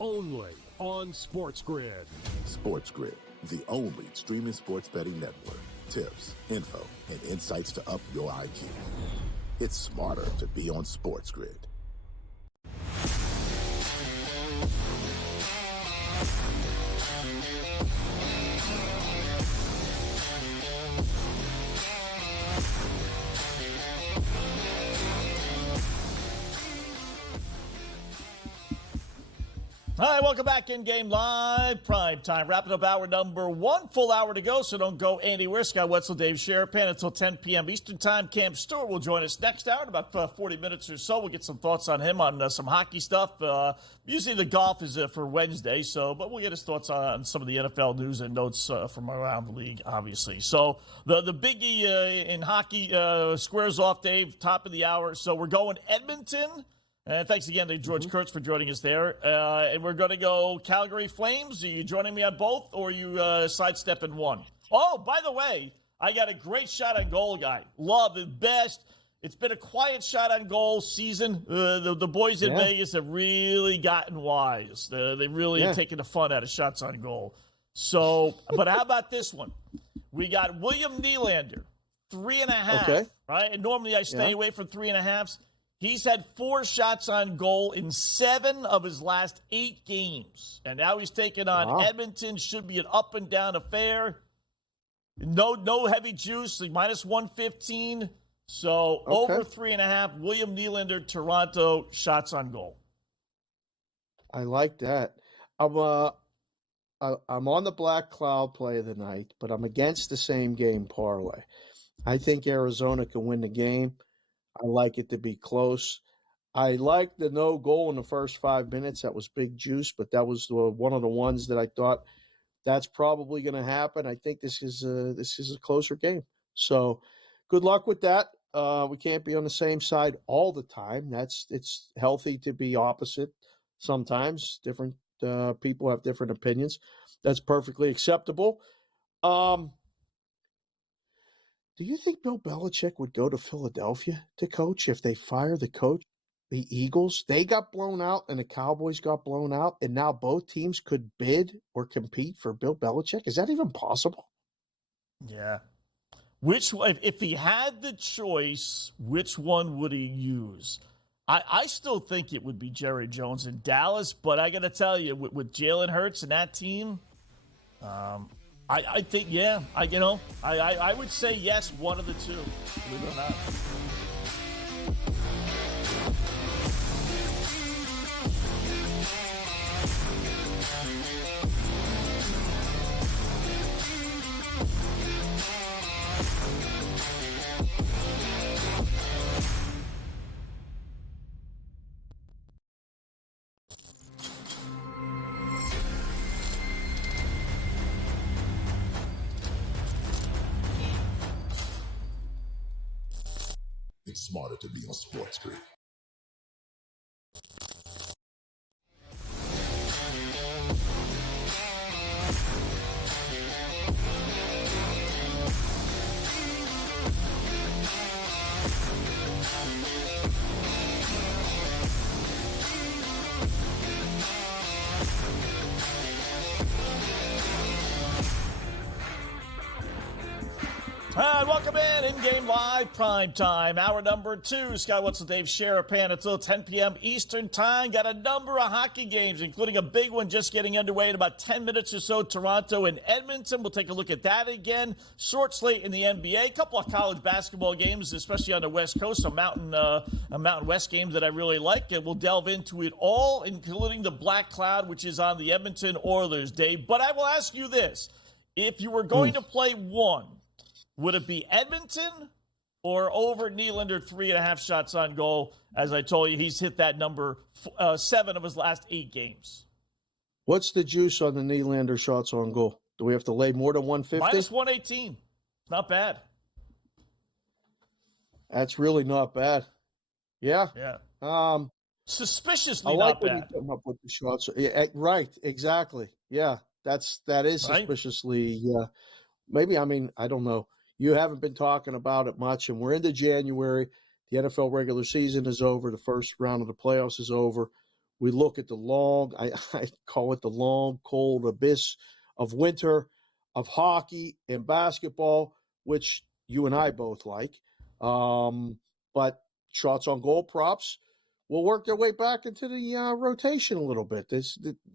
Only on SportsGrid. SportsGrid, the only streaming sports betting network. Tips, info, and insights to up your IQ. It's smarter to be on SportsGrid. Hi, welcome back InGame Live, Prime Time. Wrapping up hour number 1, full hour to go, so don't go anywhere. Scott Wetzel, Dave Sharapan until 10 p.m. Eastern Time. Cam Stewart will join us next hour in about 40 minutes or so. We'll get some thoughts on him on some hockey stuff. Usually the golf is for Wednesday, but we'll get his thoughts on some of the NFL news and notes from around the league, obviously. So the biggie in hockey squares off, Dave, top of the hour. So we're going Edmonton. And thanks again to George Kurtz for joining us there. And we're going to go Calgary Flames. Are you joining me on both, or are you sidestepping one? Oh, by the way, I got a great shot on goal guy. Love the best. It's been a quiet shot on goal season. The boys in Vegas have really gotten wise. They really have taken the fun out of shots on goal. So, but how about this one? We got William Nylander, 3.5. Okay. Right? And normally I stay away from 3.5s. He's had 4 shots on goal in 7 of his last 8 games. And now he's taking on Edmonton. Should be an up and down affair. No heavy juice, like minus 115. So over 3.5. William Nylander, Toronto, shots on goal. I like that. I'm on the Black Cloud play of the night, but I'm against the same game parlay. I think Arizona can win the game. I like it to be close. I like the no goal in the first 5 minutes. That was big juice, but that was one of the ones that I thought that's probably going to happen. I think this is a closer game. So good luck with that. We can't be on the same side all the time. It's healthy to be opposite sometimes. Different people have different opinions. That's perfectly acceptable. Do you think Bill Belichick would go to Philadelphia to coach if they fire the coach? The Eagles, they got blown out and the Cowboys got blown out, and now both teams could bid or compete for Bill Belichick? Is that even possible? Yeah. Which one, if he had the choice, which one would he use? I still think it would be Jerry Jones in Dallas, but I got to tell you, with Jalen Hurts and that team, I think, I would say yes, one of the two, believe it or not. smarter to be on SportsGrid. And welcome in-game live prime time, hour number 2. Sky Wetzel, Dave Sharapan until 10 p.m. Eastern time. Got a number of hockey games, including a big one just getting underway in about 10 minutes or so. Toronto and Edmonton. We'll take a look at that again. Short slate in the NBA. A couple of college basketball games, especially on the West Coast. Some Mountain West games that I really like. And we'll delve into it all, including the Black Cloud, which is on the Edmonton Oilers, Dave. But I will ask you this. If you were going to play one, would it be Edmonton or over Nylander 3.5 shots on goal? As I told you, he's hit that number 7 of his last 8 games. What's the juice on the Nylander shots on goal? Do we have to lay more than 150? Minus 118. Not bad. That's really not bad. Yeah. Yeah. Suspiciously I like not when bad. you come up with the shots. Yeah, right. Exactly. Yeah. That is Right? suspiciously. Maybe, I don't know. You haven't been talking about it much, and we're into January. The NFL regular season is over. The first round of the playoffs is over. We look at the long, I call it the long, cold abyss of winter, of hockey and basketball, which you and I both like. But shots on goal props will work their way back into the rotation a little bit.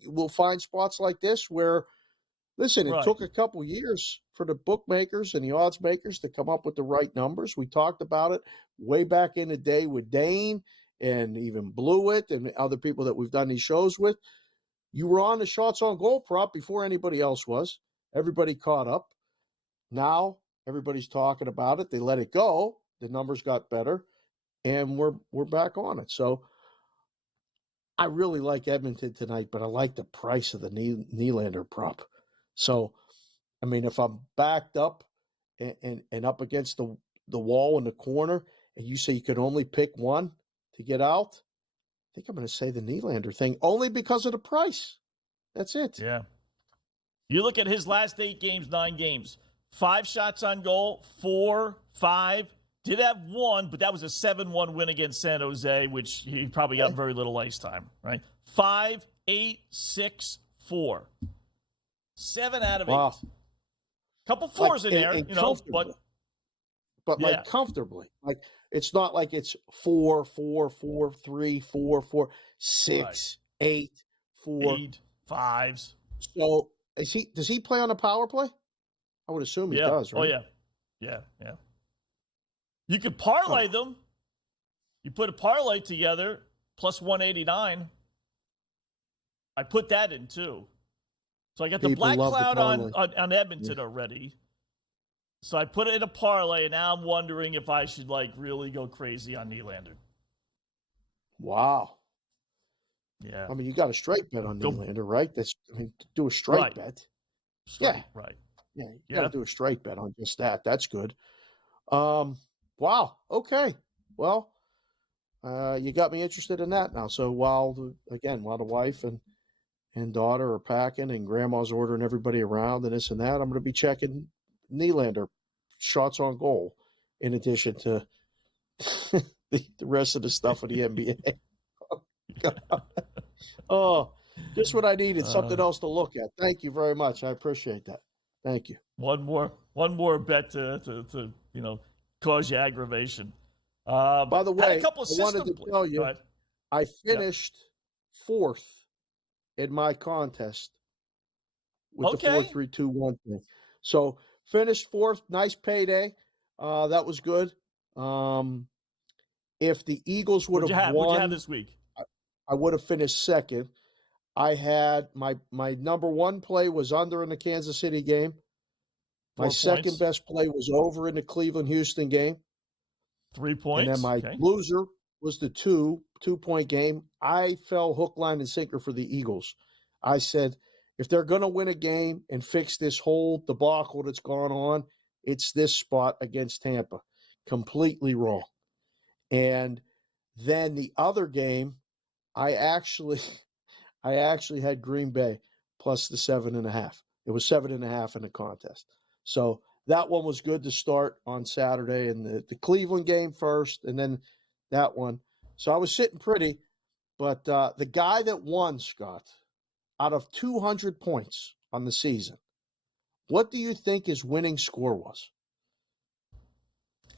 We'll find spots like this where, listen, it took a couple years for the bookmakers and the odds makers to come up with the right numbers. We talked about it way back in the day with Dane and even Blewett and other people that we've done these shows with. You were on the shots on goal prop before anybody else was. Everybody caught up. Now everybody's talking about it. They let it go. The numbers got better, and we're back on it. So I really like Edmonton tonight, but I like the price of the Nylander prop. So, if I'm backed up and up against the wall in the corner, and you say you could only pick one to get out, I think I'm going to say the Nylander thing, only because of the price. That's it. Yeah. You look at his last 8 games, 9 games. 5 shots on goal, 4, 5. Did have 1, but that was a 7-1 win against San Jose, which he probably got very little ice time, right? 5, 8, 6, 4. 7 out of 8. Wow. Couple 4s in there, but yeah. Comfortably. Like, it's not like it's 4, 4, 4, 3, 4, 4, 6, 8, 4. 8, 5s. So does he play on a power play? I would assume he does, right? Oh, yeah. Yeah. You could parlay them. You put a parlay together, plus 189. I put that in, too. So I got the Black Cloud on Edmonton already. So I put it in a parlay, and now I'm wondering if I should, really go crazy on Nylander. Wow. Yeah. You got a straight bet on Nylander, right? Do a straight bet. Yeah. Right. Yeah, you got to do a straight bet on just that. That's good. Wow. Okay. Well, you got me interested in that now. So while the wife and daughter are packing and grandma's ordering everybody around and this and that, I'm going to be checking Nylander shots on goal in addition to the rest of the stuff of the NBA. Oh, just what I needed, something else to look at. Thank you very much. I appreciate that. Thank you. One more bet to cause you aggravation. By the way, I wanted to tell you, I finished 4th in my contest with the 4-3-2-1 thing. So finished 4th, nice payday. That was good. If the Eagles would have won, what'd you have this week? I would have finished 2nd. I had my number 1 play was under in the Kansas City game. My second best play was over in the Cleveland-Houston game. 3 points. And then my loser was the 2-point game. I fell hook, line, and sinker for the Eagles. I said, if they're going to win a game and fix this whole debacle that's gone on, it's this spot against Tampa. Completely wrong. And then the other game, I actually had Green Bay plus the 7.5. It was 7.5 in the contest. So that one was good to start on Saturday, and the Cleveland game first, and then that one. So I was sitting pretty, but the guy that won, Scott, out of 200 points on the season, what do you think his winning score was?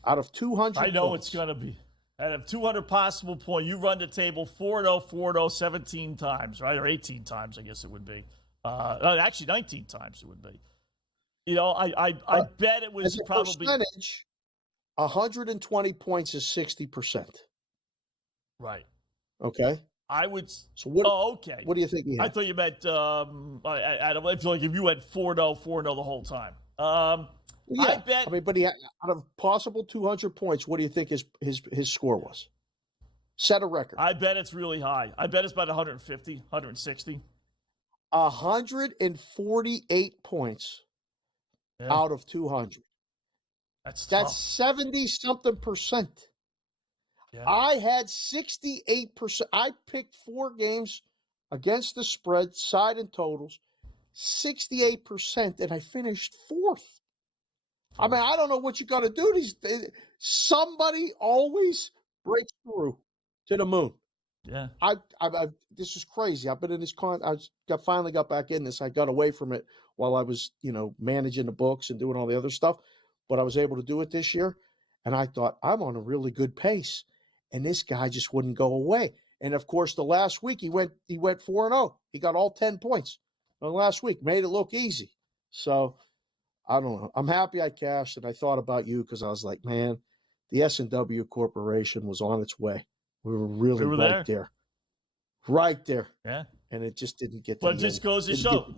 Out of 200 I know points. it's going to be. Out of 200 possible points, you run the table 4-0, 4-0, 17 times, right? Or 18 times, I guess it would be. Actually, 19 times it would be. You know, I bet it was as a probably percentage. 120 points is 60%. Right. Okay. I would. So what? Oh, okay. What do you think he had? I thought you meant. I feel like if you went 4-0, 4-0 the whole time. Yeah. I bet. I mean, but he had, out of possible 200 points, what do you think his score was? Set a record. I bet it's really high. I bet it's about 150, 160. 148 points out of 200. That's 70-something percent. Yeah. I had 68%. I picked 4 games against the spread, side and totals, 68%, and I finished 4th. I mean, I don't know what you got to do. Somebody always breaks through to the moon. Yeah. I this is crazy. I've been in this finally got back in this. I got away from it while I was, managing the books and doing all the other stuff, but I was able to do it this year. And I thought, I'm on a really good pace. And this guy just wouldn't go away. And of course, the last week he went 4-0. He got all 10 points the last week, made it look easy. So I don't know. I'm happy I cashed, and I thought about you because I was like, man, the S&W Corporation was on its way. We were really right there. Right there. Yeah. And it just didn't get to But it the just end. goes to show,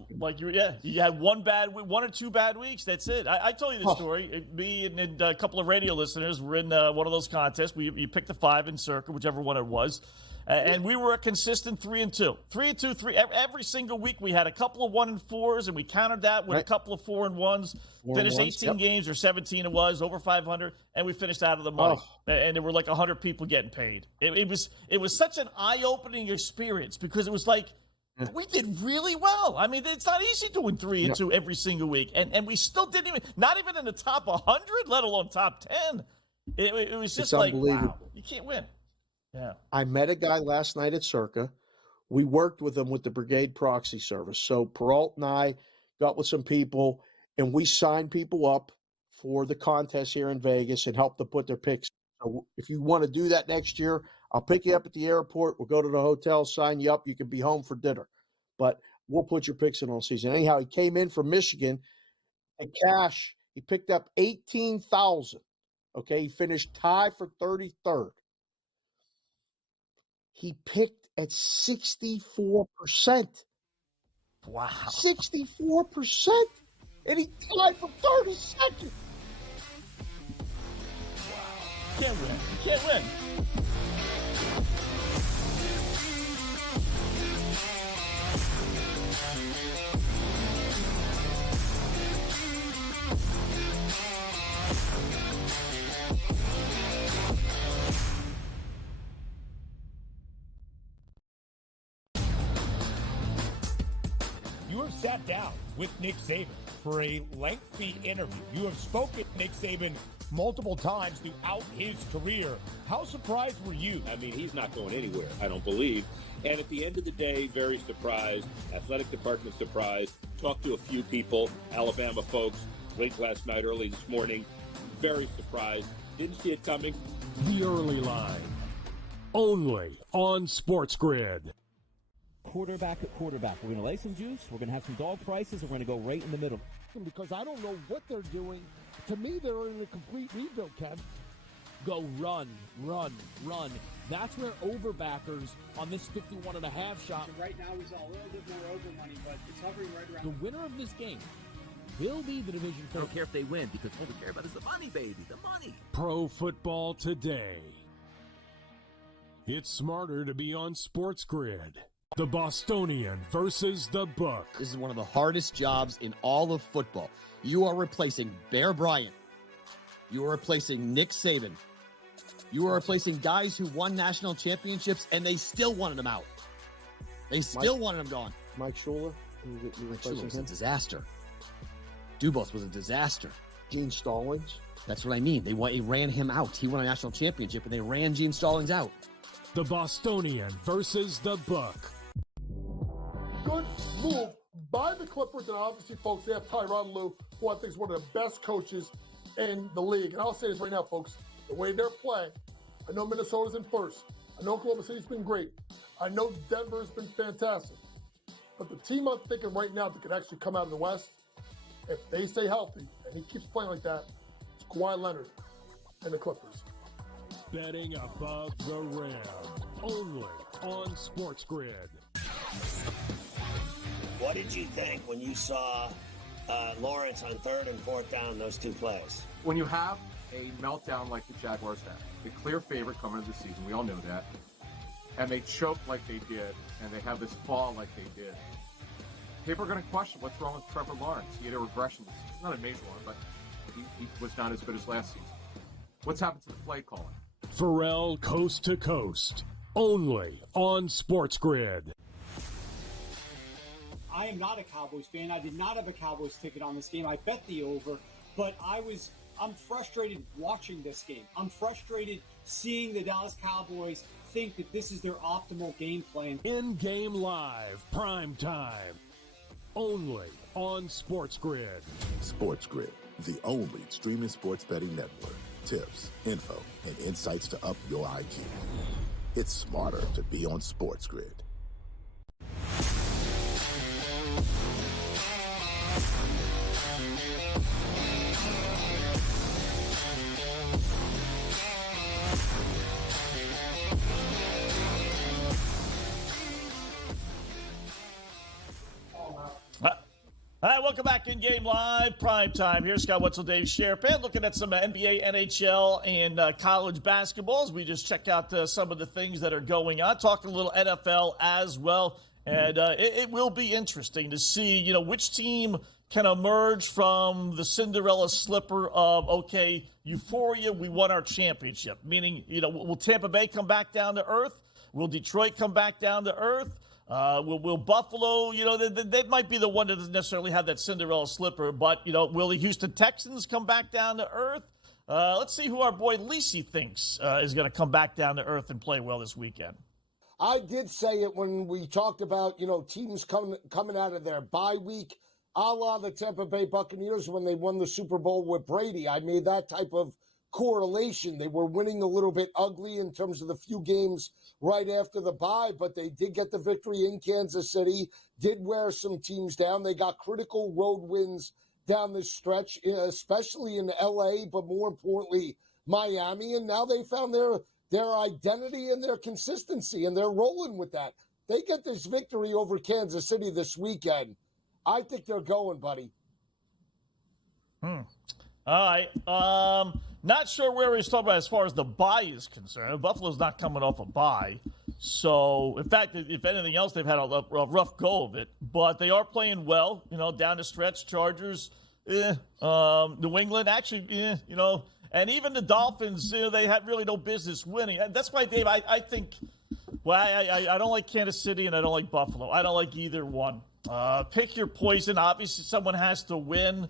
you had one or two bad weeks. That's it. I told you the story. Me and a couple of radio listeners were in one of those contests. You picked the 5 in Circa, whichever one it was. And we were a consistent 3-2. 3-2. Every single week we had a couple of 1-4s, and we countered that with a couple of 4-1s. Finished 18 games or 17 it was, over 500, and we finished out of the money. And there were like 100 people getting paid. It was such an eye-opening experience because it was like, we did really well. I mean, it's not easy doing 3-2 every single week. And we still didn't not even in the top 100, let alone top 10. It was just like, wow, you can't win. Yeah. I met a guy last night at Circa. We worked with him with the Brigade Proxy Service. So Peralt and I got with some people, and we signed people up for the contest here in Vegas and helped them put their picks. So if you want to do that next year, I'll pick you up at the airport. We'll go to the hotel, sign you up. You can be home for dinner. But we'll put your picks in all season. Anyhow, he came in from Michigan and cash. He picked up $18,000. Okay, he finished tied for 33rd. He picked at 64%. Wow. 64%. And he tied for 32nd. Wow. You can't win. You have sat down with Nick Saban for a lengthy interview. You have spoken to Nick Saban multiple times throughout his career. How surprised were you? I mean, he's not going anywhere, I don't believe. And at the end of the day, very surprised. Athletic department surprised. Talked to a few people, Alabama folks, late last night, early this morning. Very surprised. Didn't see it coming. The Early Line. Only on SportsGrid. Quarterback at quarterback. We're going to lay some juice. We're going to have some dog prices, and we're going to go right in the middle. Because I don't know what they're doing. To me, they're in a complete rebuild, Kev. Go run. That's where overbackers on this 51.5 shot. So right now he's a little bit more over money, but it's hovering right around. The winner of this game will be the division I don't care if they win because all we care about is the money, baby. The money. Pro Football Today. It's smarter to be on SportsGrid. The Bostonian versus the Book. This is one of the hardest jobs in all of football. You are replacing Bear Bryant. You are replacing Nick Saban. You are replacing guys who won national championships, and they still wanted him out. They still wanted him gone. Mike Schuler? Mike Schuler was a disaster. Dubas was a disaster. Gene Stallings? That's what I mean. They ran him out. He won a national championship, and they ran Gene Stallings out. The Bostonian versus the Book. Good move by the Clippers, and obviously, folks, they have Tyronn Lue, who I think is one of the best coaches in the league. And I'll say this right now, folks, the way they're playing, I know Minnesota's in first. I know Oklahoma City's been great. I know Denver's been fantastic. But the team I'm thinking right now that could actually come out of the West, if they stay healthy, and he keeps playing like that, it's Kawhi Leonard and the Clippers. Betting above the rim, only on SportsGrid. What did you think when you saw Lawrence on 3rd and 4th down, those two plays? When you have a meltdown like the Jaguars had, the clear favorite coming into the season, we all know that, and they choke like they did, and they have this fall like they did, people are going to question what's wrong with Trevor Lawrence. He had a regression. It's not a major one, but he was not as good as last season. What's happened to the play calling? Pharrell Coast to Coast, only on SportsGrid. I am not a Cowboys fan. I did not have a Cowboys ticket on this game. I bet the over, but I'm frustrated watching this game. I'm frustrated seeing the Dallas Cowboys think that this is their optimal game plan. InGame Live, PrimeTime, only on SportsGrid. SportsGrid, the only streaming sports betting network. Tips, info, and insights to up your IQ. It's smarter to be on SportsGrid. All right, welcome back in Game Live, Prime Time. Here's Scott Wetzel, Dave Sharapan, looking at some NBA, NHL, and college basketballs. We just check out some of the things that are going on. Talking a little NFL as well, and it will be interesting to see, which team can emerge from the Cinderella slipper of, okay, euphoria, we won our championship. Meaning, will Tampa Bay come back down to earth? Will Detroit come back down to earth? Will Buffalo, that might be the one that doesn't necessarily have that Cinderella slipper, but, will the Houston Texans come back down to earth? Let's see who our boy Lisi thinks is going to come back down to earth and play well this weekend. I did say it when we talked about, teams coming out of their bye week, a la the Tampa Bay Buccaneers when they won the Super Bowl with Brady. I made that type of correlation. They were winning a little bit ugly in terms of the few games right after the bye, but they did get the victory in Kansas City, did wear some teams down. They got critical road wins down the stretch, especially in LA, but more importantly, Miami. And now they found their identity and their consistency, and they're rolling with that. They get this victory over Kansas City this weekend. I think they're going, buddy. All right. Not sure where he's talking about as far as the bye is concerned. Buffalo's not coming off a bye. So, in fact, if anything else, they've had a rough go of it. But they are playing well, down the stretch. Chargers, New England, actually, and even the Dolphins, they had really no business winning. That's why, Dave, I think, I don't like Kansas City and I don't like Buffalo. I don't like either one. Pick your poison. Obviously, someone has to win.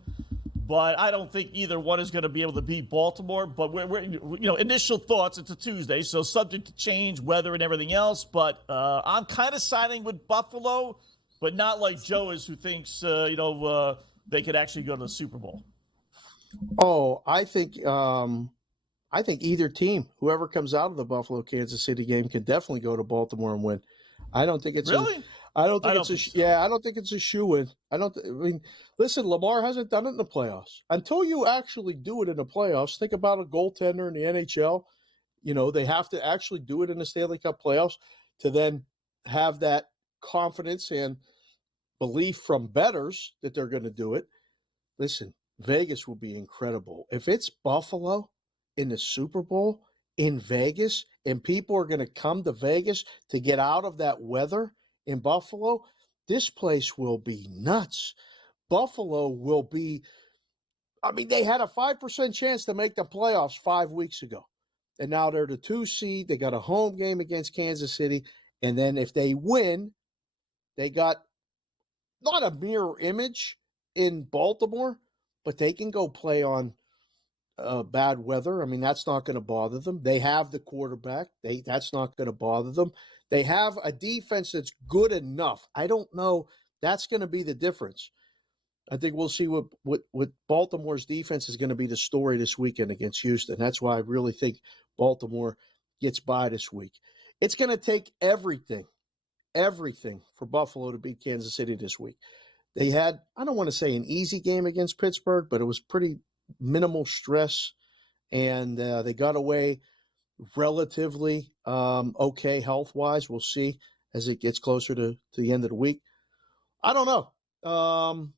But I don't think either one is going to be able to beat Baltimore. But we're initial thoughts. It's a Tuesday, so subject to change, weather, and everything else. But I'm kind of siding with Buffalo, but not like Joe is, who thinks they could actually go to the Super Bowl. Oh, I think either team, whoever comes out of the Buffalo Kansas City game, can definitely go to Baltimore and win. I don't think it's really. I don't think it's a shoe-in. Listen, Lamar hasn't done it in the playoffs. Until you actually do it in the playoffs, think about a goaltender in the NHL. They have to actually do it in the Stanley Cup playoffs to then have that confidence and belief from bettors that they're going to do it. Listen, Vegas will be incredible. If it's Buffalo in the Super Bowl in Vegas and people are going to come to Vegas to get out of that weather in Buffalo, this place will be nuts. Buffalo will be, they had a 5% chance to make the playoffs 5 weeks ago. and now they're the 2 seed. They got a home game against Kansas City, and then if they win, they got not a mirror image in Baltimore, but they can go play on bad weather. I mean, that's not going to bother them. They have the quarterback. That's not going to bother them. They have a defense that's good enough. I don't know. That's going to be the difference. I think we'll see what Baltimore's defense is going to be the story this weekend against Houston. That's why I really think Baltimore gets by this week. It's going to take everything for Buffalo to beat Kansas City this week. They had, I don't want to say an easy game against Pittsburgh, but it was pretty minimal stress, and they got away relatively okay health-wise. We'll see as it gets closer to the end of the week. I don't know.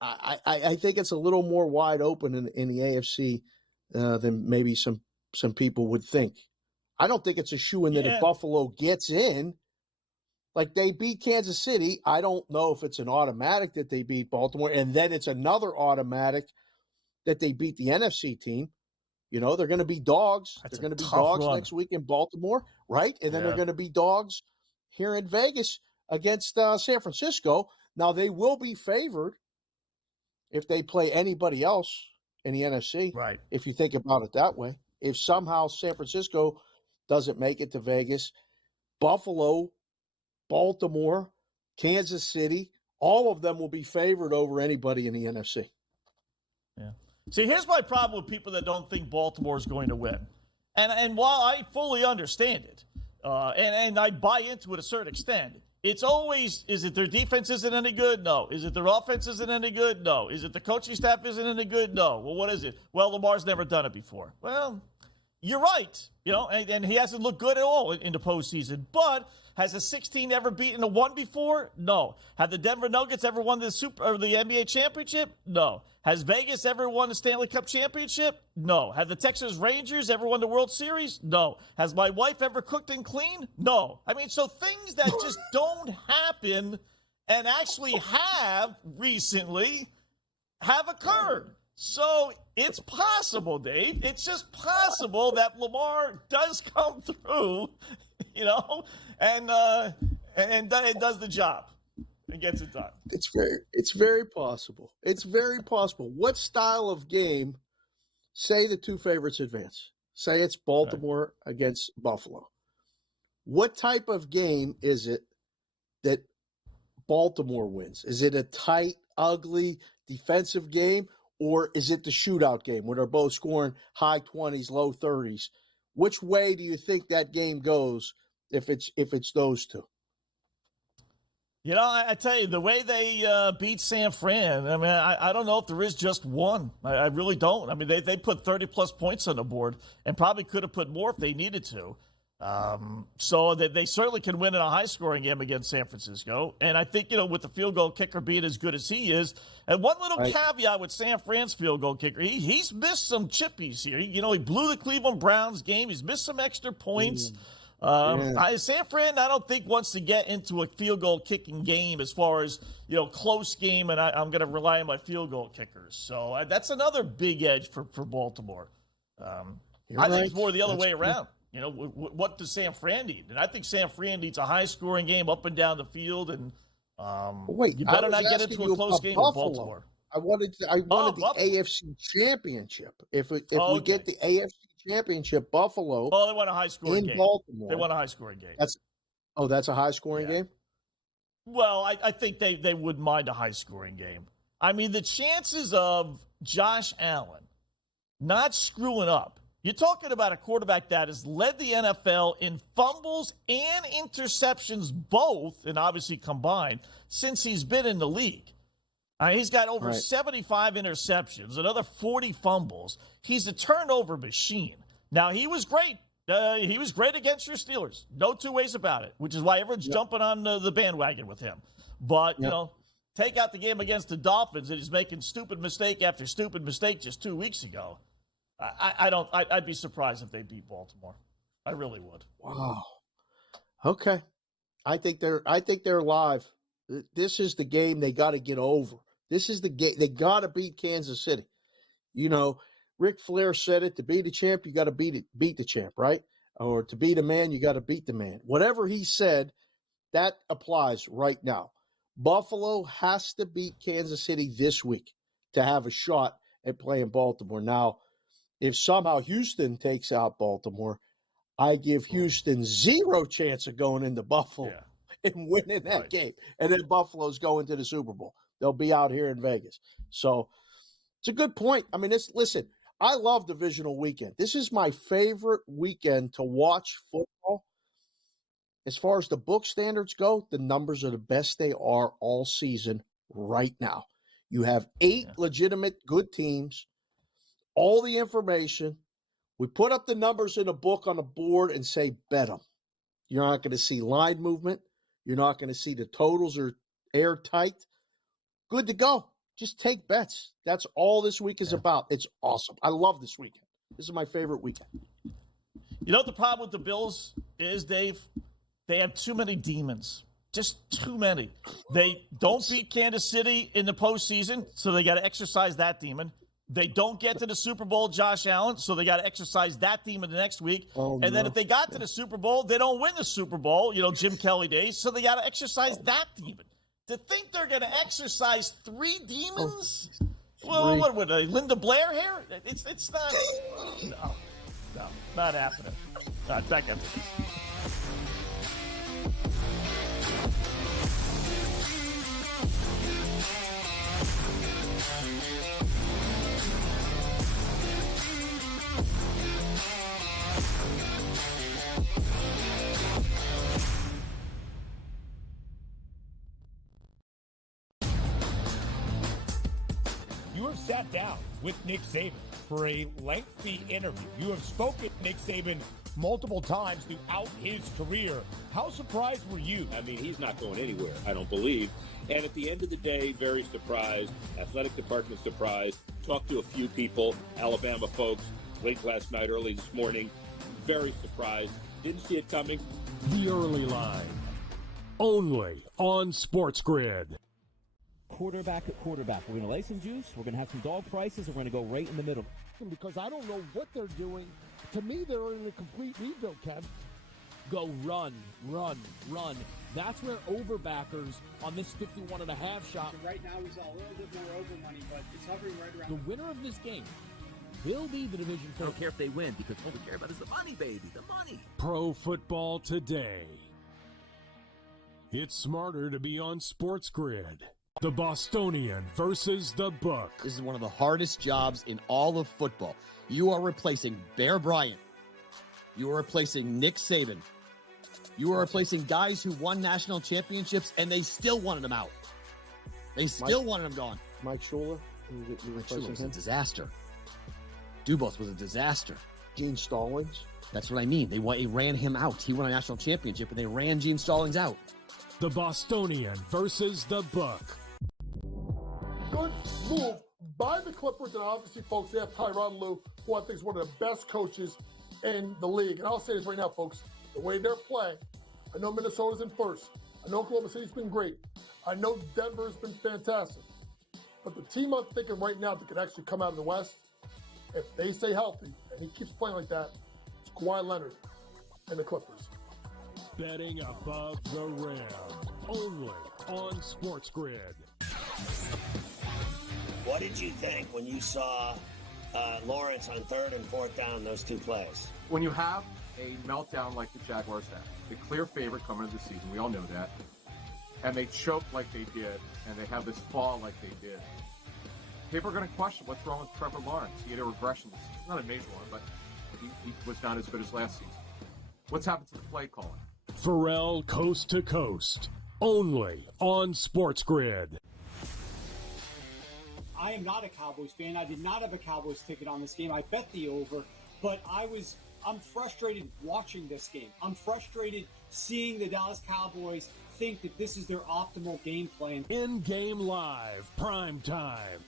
I think it's a little more wide open in the AFC than maybe some people would think. I don't think it's a shoo-in that if Buffalo gets in, like they beat Kansas City, I don't know if it's an automatic that they beat Baltimore, and then it's another automatic that they beat the NFC team. You know, they're going to be dogs. They're going to be dogs next week in Baltimore, right? And then they're going to be dogs here in Vegas against San Francisco. Now, they will be favored if they play anybody else in the NFC, right? If you think about it that way. If somehow San Francisco doesn't make it to Vegas, Buffalo, Baltimore, Kansas City, all of them will be favored over anybody in the NFC. Yeah. See, here's my problem with people that don't think Baltimore is going to win. And while I fully understand it, and I buy into it to a certain extent, it's always, is it their defense isn't any good? No. Is it their offense isn't any good? No. Is it the coaching staff isn't any good? No. Well, what is it? Well, Lamar's never done it before. Well, you're right. You know, and he hasn't looked good at all in the postseason. But has a 16 ever beaten a 1 before? No. Have the Denver Nuggets ever won the NBA championship? No. Has Vegas ever won the Stanley Cup championship? No. Have the Texas Rangers ever won the World Series? No. Has my wife ever cooked and cleaned? No. I mean, so things that just don't happen and actually have recently have occurred. So it's possible, Dave. It's just possible that Lamar does come through, you know, and does the job and gets it done. It's very possible. It's very possible. What style of game? Say the two favorites advance. Say it's Baltimore against Buffalo. What type of game is it that Baltimore wins? Is it a tight, ugly defensive game? Or is it the shootout game where they're both scoring high 20s, low 30s? Which way do you think that game goes if it's those two? You know, I tell you, the way they beat San Fran, I mean, I don't know if there is just one. I really don't. I mean, they put 30-plus points on the board and probably could have put more if they needed to. So they certainly can win in a high-scoring game against San Francisco. And I think, you know, with the field goal kicker being as good as he is, and one little caveat with San Fran's field goal kicker, he's missed some chippies here. He blew the Cleveland Browns game. He's missed some extra points. San Fran, I don't think wants to get into a field goal kicking game as far as, you know, close game, and I'm going to rely on my field goal kickers. So that's another big edge for Baltimore. I think it's more the other way around. You know, what does San Fran need? And I think San Fran needs a high-scoring game up and down the field, and you better not get into a close game with Baltimore. I wanted the AFC Championship. If we get the AFC Championship, Buffalo. Oh, they want a high-scoring game. Baltimore. They want a high-scoring game. That's a high-scoring game? Well, I think they wouldn't mind a high-scoring game. I mean, the chances of Josh Allen not screwing up. You're talking about a quarterback that has led the NFL in fumbles and interceptions both, and obviously combined, since he's been in the league. He's got over 75 interceptions, another 40 fumbles. He's a turnover machine. Now, he was great. He was great against your Steelers. No two ways about it, which is why everyone's jumping on the bandwagon with him. But, you know, take out the game against the Dolphins, and he's making stupid mistake after stupid mistake just 2 weeks ago. I'd be surprised if they beat Baltimore. I really would. Wow. Okay. I think they're live. This is the game they got to get over. This is the game they got to beat Kansas City. You know, Ric Flair said it, to be the champ, you got to beat the champ, right? Or to be the man, you got to beat the man. Whatever he said, that applies right now. Buffalo has to beat Kansas City this week to have a shot at playing Baltimore. Now, if somehow Houston takes out Baltimore, I give Houston zero chance of going into Buffalo and winning that game. And then Buffalo's going to the Super Bowl. They'll be out here in Vegas. So it's a good point. I mean, listen, I love divisional weekend. This is my favorite weekend to watch football. As far as the book standards go, the numbers are the best they are all season right now. You have 8 legitimate good teams, all the information. We put up the numbers in a book on a board and say, bet them. You're not going to see line movement. You're not going to see the totals are airtight. Good to go. Just take bets. That's all this week is about. It's awesome. I love this weekend. This is my favorite weekend. You know what the problem with the Bills is, Dave? They have too many demons. Just too many. They don't beat Kansas City in the postseason, so they got to exercise that demon. They don't get to the Super Bowl, Josh Allen, so they got to exercise that demon the next week. Then if they got to the Super Bowl, they don't win the Super Bowl, Jim Kelly days, so they got to exercise that demon. To think they're going to exercise 3 demons? Well, what would they, Linda Blair here? It's not. No, not happening. All right, back up. You have sat down with Nick Saban for a lengthy interview. You have spoken to Nick Saban multiple times throughout his career. How surprised were you? I mean, he's not going anywhere, I don't believe. And at the end of the day, very surprised. Athletic department surprised. Talked to a few people, Alabama folks, late last night, early this morning. Very surprised. Didn't see it coming. The Early Line. Only on SportsGrid. Quarterback at quarterback. We're going to lay some juice. We're going to have some dog prices, and we're going to go right in the middle. Because I don't know what they're doing. To me, they're in a complete rebuild, Kev. Go run, run, run. That's where overbackers on this 51.5 shot. So right now, he's a little bit more over money, but it's hovering right around. The winner of this game will be the division. I don't care if they win, because all we care about is the money, baby, the money. Pro football today. It's smarter to be on SportsGrid. The Bostonian versus the Book. This is one of the hardest jobs in all of football. You are replacing Bear Bryant. You are replacing Nick Saban. You are replacing guys who won national championships, and they still wanted them out. They still wanted them gone. Mike Shula. Mike Shula was a disaster. Dubos was a disaster. Gene Stallings. That's what I mean. They ran him out. He won a national championship, and they ran Gene Stallings out. The Bostonian versus the Book. Good move by the Clippers, and obviously, folks, they have Tyronn Lue, who I think is one of the best coaches in the league. And I'll say this right now, folks, the way they're playing, I know Minnesota's in first. I know Oklahoma City's been great. I know Denver's been fantastic. But the team I'm thinking right now that could actually come out of the West, if they stay healthy, and he keeps playing like that, it's Kawhi Leonard and the Clippers. Betting above the rim. Only on SportsGrid. What did you think when you saw Lawrence on 3rd and 4th down, those 2 plays? When you have a meltdown like the Jaguars have, the clear favorite coming into the season, we all know that, and they choke like they did, and they have this fall like they did, people are going to question what's wrong with Trevor Lawrence. He had a regression this season. Not a major one, but he was not as good as last season. What's happened to the play calling? Pharrell Coast to Coast. Only on SportsGrid. I am not a Cowboys fan. I did not have a Cowboys ticket on this game. I bet the over, but I'm frustrated watching this game. I'm frustrated seeing the Dallas Cowboys think that this is their optimal game plan. InGame Live, PrimeTime.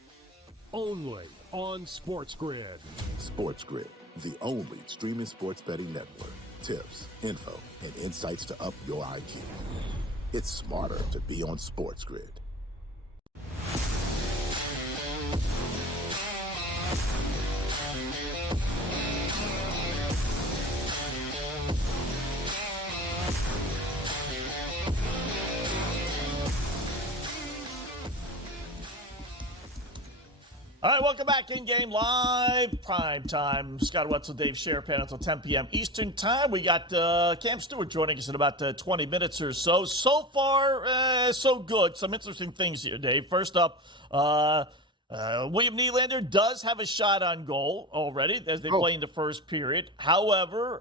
Only on SportsGrid. SportsGrid, the only streaming sports betting network. Tips, info, and insights to up your IQ. It's smarter to be on SportsGrid. All right, welcome back. In-game live, prime time. Scott Wetzel, Dave Sharapan until 10 p.m. Eastern time. We got Cam Stewart joining us in about 20 minutes or so. So far, so good. Some interesting things here, Dave. First up, William Nylander does have a shot on goal already as they play in the first period. However,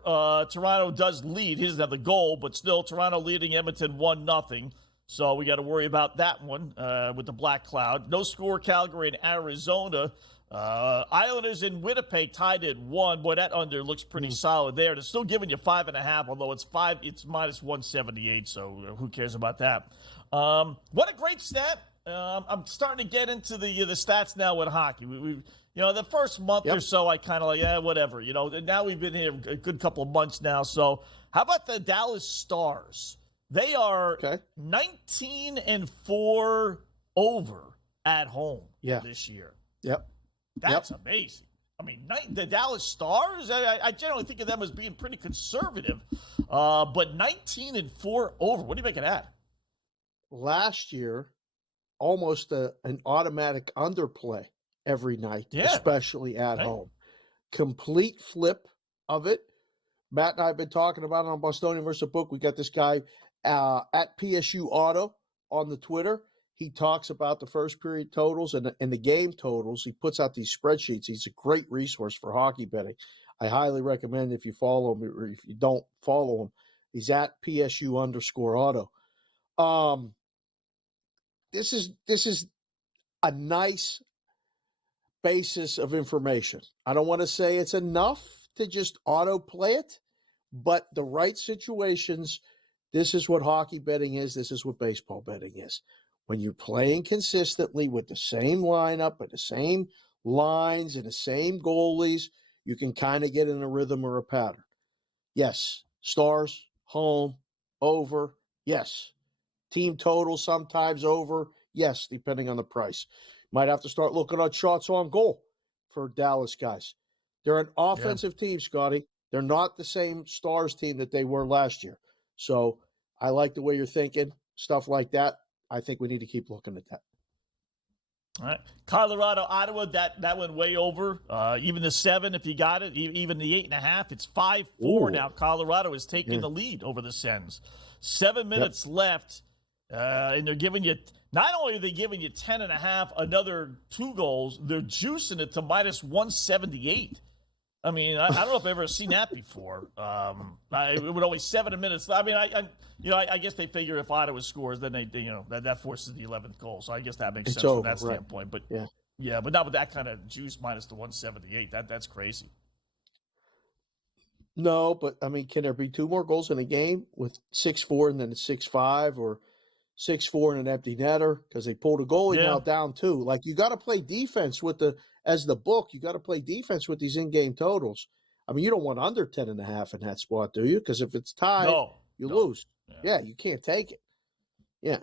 Toronto does lead. He doesn't have the goal, but still Toronto leading Edmonton 1-0. So we got to worry about that one with the black cloud. No score, Calgary and Arizona. Islanders in Winnipeg tied at 1. Boy, that under looks pretty solid there. They're still giving you 5.5, although it's minus 178. So who cares about that? What a great stat. I'm starting to get into the stats now with hockey. We the first month or so, I kind of like, whatever. Now we've been here a good couple of months now. So how about the Dallas Stars? They are 19-4 over at home this year. That's amazing. I mean, the Dallas Stars, I generally think of them as being pretty conservative, but 19-4 over. What do you make of that? Last year, almost an automatic underplay every night, especially at home. Complete flip of it. Matt and I have been talking about it on Bostonian versus Book. We got this guy at PSU Auto on the Twitter. He talks about the first period totals and the game totals. He puts out these spreadsheets. He's a great resource for hockey betting. I highly recommend if you follow him or if you don't follow him. He's at PSU_auto. This is a nice basis of information. I don't want to say it's enough to just auto play it, but the right situations, this is what hockey betting is. This is what baseball betting is. When you're playing consistently with the same lineup and the same lines and the same goalies, you can kind of get in a rhythm or a pattern. Yes, Stars, home, over, yes. Team total sometimes over, yes, depending on the price. Might have to start looking at shots on goal for Dallas guys. They're an offensive team, Scotty. They're not the same Stars team that they were last year. So I like the way you're thinking, stuff like that. I think we need to keep looking at that. All right. Colorado, Ottawa, that went way over. Even the 7, if you got it, even the 8.5, it's 5-4 now. Colorado is taking the lead over the Sens. 7 minutes left, and they're giving you – not only are they giving you 10.5, another 2 goals, they're juicing it to minus 178. I mean, I don't know if I've ever seen that before. With only 7 minutes. I mean, I guess they figure if Ottawa scores, then that forces the 11th goal. So I guess that makes sense from that standpoint. But but not with that kind of juice minus the 178. That's crazy. No, but I mean, can there be 2 more goals in a game with 6-4 and then 6-5 or 6-4 and an empty netter because they pulled a goalie now down 2? Like you got to play defense with as the book, you got to play defense with these in-game totals. I mean, you don't want under 10.5 in that spot, do you? Because if it's tied, you lose. Yeah, you can't take it. Yeah.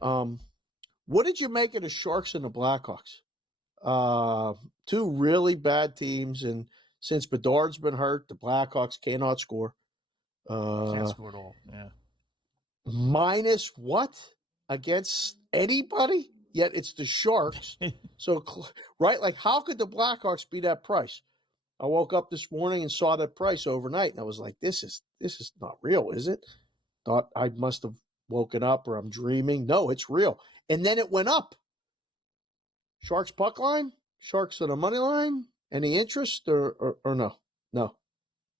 What did you make of the Sharks and the Blackhawks? 2 really bad teams, and since Bedard's been hurt, the Blackhawks cannot score. Can't score at all. Yeah. Minus what against anybody? Yet it's the Sharks. So, right, like how could the Blackhawks be that price? I woke up this morning and saw that price overnight, and I was like, this is not real, is it? Thought I must have woken up or I'm dreaming. No, it's real. And then it went up. Sharks puck line? Sharks on the money line? Any interest or no? No.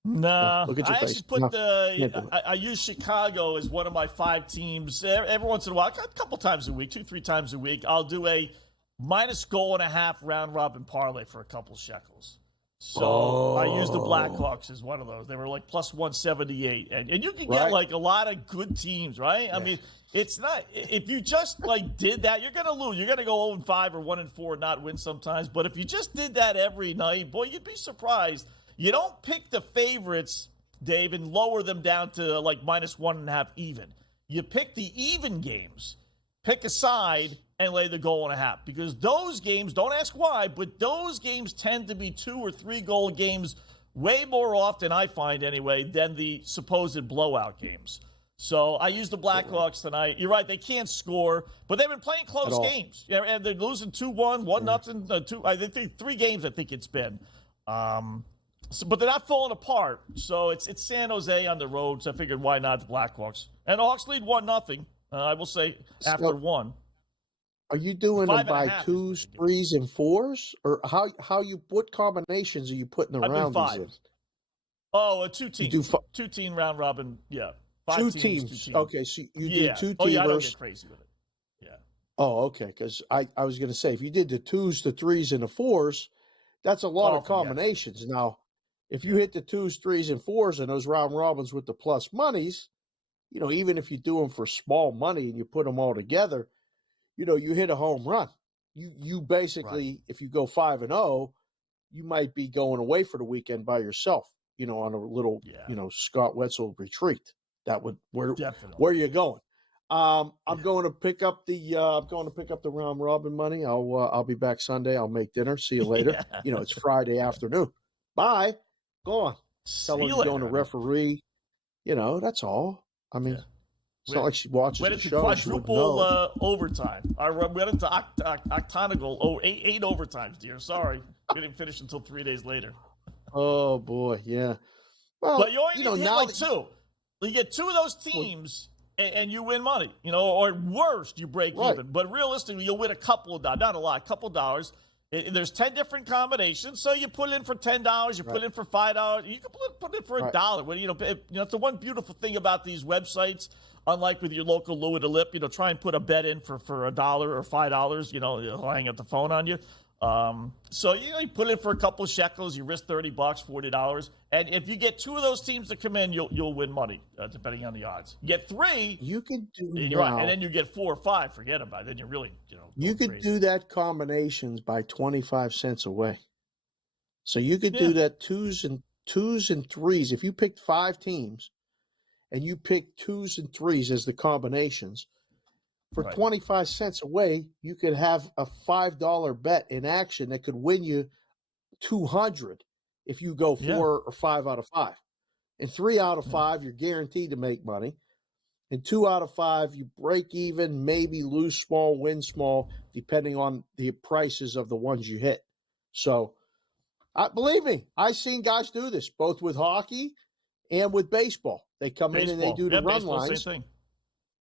No, look at your I face. actually put I use Chicago as one of my 5 teams. Every once in a while, a couple times a week, 2-3 times a week, I'll do a minus goal and a half round robin parlay for a couple shekels. So I used the Blackhawks as one of those. They were like plus 178, and you can get like a lot of good teams, right? I mean, it's not if you just like did that, you're gonna lose. You're gonna go 0-5 or 1-4 and not win sometimes. But if you just did that every night, boy, you'd be surprised. You don't pick the favorites, Dave, and lower them down to like minus 1.5 even. You pick the even games, pick a side, and lay the goal and a half. Because those games, don't ask why, but those games tend to be 2 or 3 goal games way more often, I find anyway, than the supposed blowout games. So I used the Blackhawks tonight. You're right; they can't score, but they've been playing close games. Yeah, and they're losing 2-1, 1-0, 2. I think 3 games. I think it's been. But they're not falling apart. So it's San Jose on the road. So I figured, why not the Blackhawks? And the Hawks lead 1-0. I will say after 1. Are you doing them by 2s, 3s, and 4s, or what combinations are you putting around these in? Oh, 2 teams. You do 2-team round robin. Yeah. 2 teams. Okay, so you do 2 teamers. Oh, yeah, I don't get crazy with it. Yeah. Oh, okay. Because I was going to say, if you did the 2s, the 3s, and the 4s, that's a lot of combinations. Now, if you hit the 2s, 3s, and 4s and those round robins with the plus monies, even if you do them for small money and you put them all together, you hit a home run. You basically, if you go 5-0, you might be going away for the weekend by yourself, on a little, Scott Wetzel retreat. That would where are you going? I'm going to pick up the round robin money. I'll be back Sunday. I'll make dinner. See you later. It's Friday afternoon. Bye. Go on. Tell her you're going to referee. That's all. I mean, it's not like she watches the show. Quadruple overtime. I went into octagonal. 8 overtimes, dear. Sorry, we didn't finish until 3 days later. Oh boy, yeah. Well, but you only need like 2. You get 2 of those teams, and you win money. Or worst, you break even. But realistically, you'll win a couple of dollars. Not a lot, a couple of dollars. There's 10 different combinations, so you put in for $10, you put in for $5, you can put in for $1. It's the one beautiful thing about these websites. Unlike with your local Louis DeLip, try and put a bet in for $1 or $5. He'll hang up the phone on you. So you put in for a couple of shekels, you risk $30, $40, and if you get 2 of those teams to come in, you'll win money depending on the odds. You get 3, you can do and then you get 4 or 5. Forget about it. Then you're really you could do that combinations by 25 cents away. So you could do that 2s and 3s. If you picked 5 teams and you pick 2s and 3s as the combinations. For 25 cents away, you could have a $5 bet in action that could win you $200 if you go 4 or 5 out of 5. And 3 out of 5, you're guaranteed to make money. And 2 out of 5, you break even, maybe lose small, win small, depending on the prices of the ones you hit. So, believe me, I've seen guys do this, both with hockey and with baseball. They come in and they do the run lines. Same thing.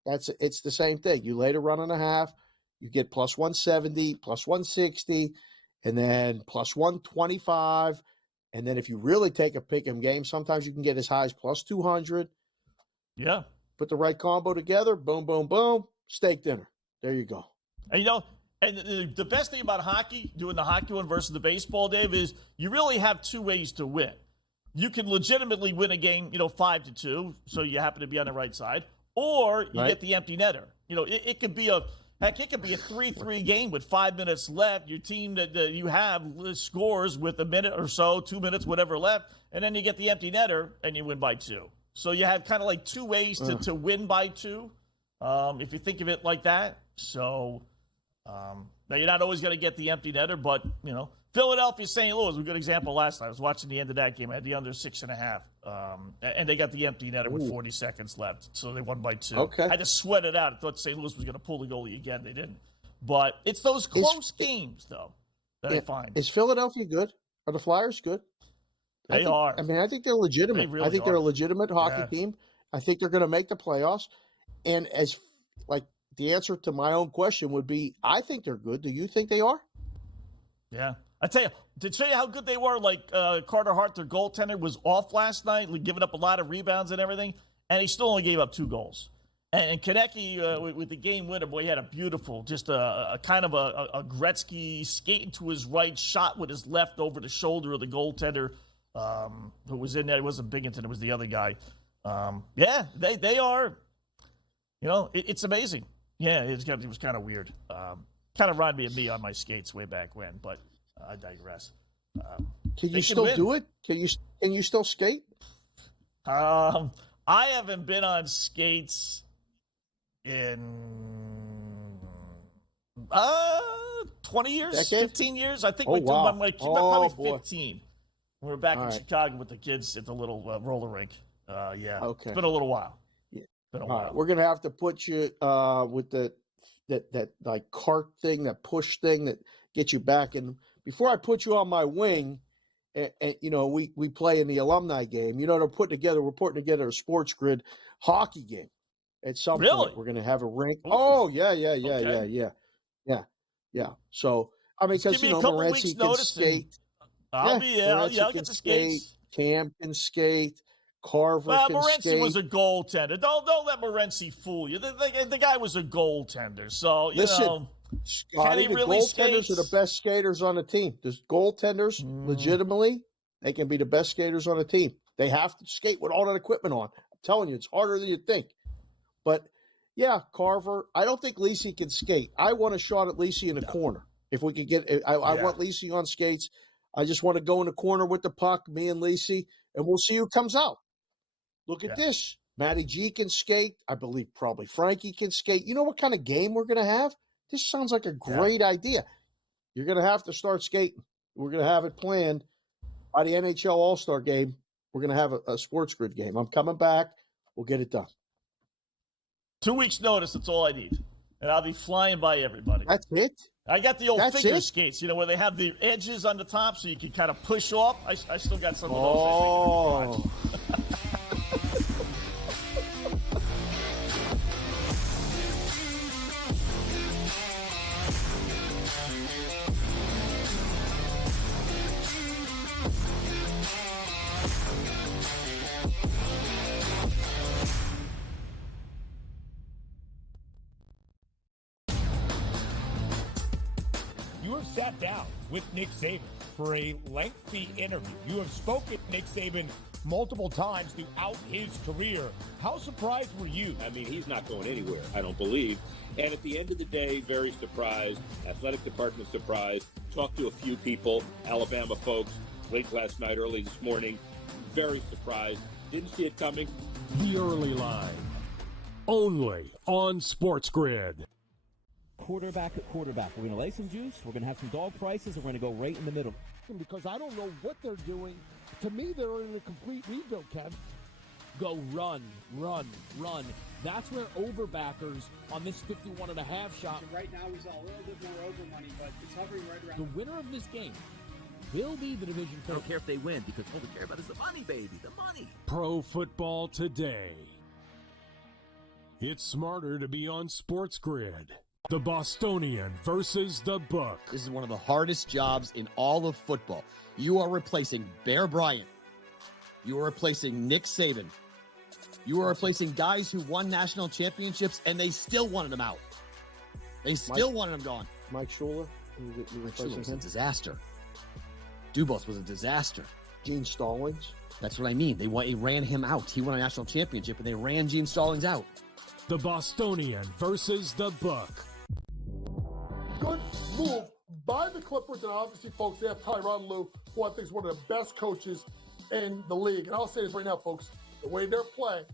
It's the same thing. You lay the run and a half, you get plus 170, plus 160, and then plus 125. And then if you really take a pick 'em game, sometimes you can get as high as plus 200. Yeah. Put the right combo together, boom, boom, boom, steak dinner. There you go. And and the best thing about hockey, doing the hockey one versus the baseball, Dave, is you really have 2 ways to win. You can legitimately win a game, 5-2, so you happen to be on the right side. Or you get the empty netter. It could be a 3-3 game with 5 minutes left. Your team that you have scores with a minute or so, 2 minutes, whatever left, and then you get the empty netter and you win by 2. So you have kind of like 2 ways to win by 2, if you think of it like that. So now you're not always going to get the empty netter, but Philadelphia, St. Louis was a good example last night. I was watching the end of that game. I had the under 6.5. And they got the empty netter with 40 seconds left. So they won by 2. Okay. I had to sweat it out. I thought St. Louis was going to pull the goalie again. They didn't. But it's those close games, though, that I find. Is Philadelphia good? Are the Flyers good? They are. I mean, I think they're legitimate. I think they're a legitimate hockey team. I think they're going to make the playoffs. And the answer to my own question would be, I think they're good. Do you think they are? Yeah. I tell you, to show you how good they were, Carter Hart, their goaltender, was off last night, giving up a lot of rebounds and everything, and he still only gave up 2 goals. And Konecny, with the game winner, boy, he had a beautiful, just a kind of a Gretzky skating to his right, shot with his left over the shoulder of the goaltender who was in there. It wasn't Binghamton, it was the other guy. They are, it's amazing. Yeah, it was kind of weird. Kind of reminded me of me on my skates way back when, but I digress. Can you still do it? Can you still skate? I haven't been on skates in 20 years, Decade? 15 years. I think wow. probably 15. We were back in Chicago with the kids at the little roller rink. Okay. It's been a little while. Been a All while. right, we're gonna have to put you with that like cart thing, that push thing that gets you back. And before I put you on my wing, and we play in the alumni game. We're putting together a SportsGrid hockey game at some point. We're gonna have a rink. Ooh. Oh yeah. So I mean, because give me a couple Morency weeks can notice skate. I'll Morency get the skate. skates. Cam can skate. Carver can Morency skate. was a goaltender. Don't let Morency fool you. The guy was a goaltender. So Listen, Scotty, can he the really goaltenders skate? are the best skaters on the team. There's goaltenders, legitimately, they can be the best skaters on the team. They have to skate with all that equipment on. I'm telling you, it's harder than you think. But, yeah, Carver, I don't think Lisi can skate. I want a shot at Lisi in the corner. If we could get – I want Lisi on skates. I just want to go in the corner with the puck, me and Lisi, and we'll see who comes out. Look at this. Matty G can skate. I believe probably Frankie can skate. You know what kind of game we're going to have? This sounds like a great idea. You're going to have to start skating. We're going to have it planned by the NHL All-Star game. We're going to have a SportsGrid game. I'm coming back. We'll get it done. 2 weeks notice. That's all I need. And I'll be flying by everybody. That's it? I got the old figure skates, where they have the edges on the top so you can kind of push off. I still got some of those. Oh. You have sat down with Nick Saban for a lengthy interview. You have spoken to Nick Saban multiple times throughout his career. How surprised were you? I mean, he's not going anywhere, I don't believe. And at the end of the day, very surprised. Athletic department surprised. Talked to a few people, Alabama folks, late last night, early this morning. Very surprised. Didn't see it coming. The Early Line. Only on SportsGrid. Quarterback at quarterback. We're going to lay some juice. We're going to have some dog prices, and we're going to go right in the middle. Because I don't know what they're doing. To me, they're in a complete rebuild, Kev. Go run. That's where overbackers on this 51.5 shot. Right now, he's a little bit more over money, but it's hovering right around. The winner of this game will be the division I favorite. don't care if they win because all we care about is the money, baby, the money. Pro Football Today. It's smarter to be on SportsGrid. The Bostonian versus the Book. This is one of the hardest jobs in all of football. You are replacing Bear Bryant. You are replacing Nick Saban. You are replacing guys who won national championships, and they still wanted him out. They still wanted him gone. Mike Schuler. Mike Schuler was a disaster. Dubos was a disaster. Gene Stallings. That's what I mean. They ran him out. He won a national championship, and they ran Gene Stallings out. The Bostonian versus the Book. Good move by the Clippers, and obviously, folks, they have Tyronn Lue, who I think is one of the best coaches in the league. And I'll say this right now, folks, the way they're playing,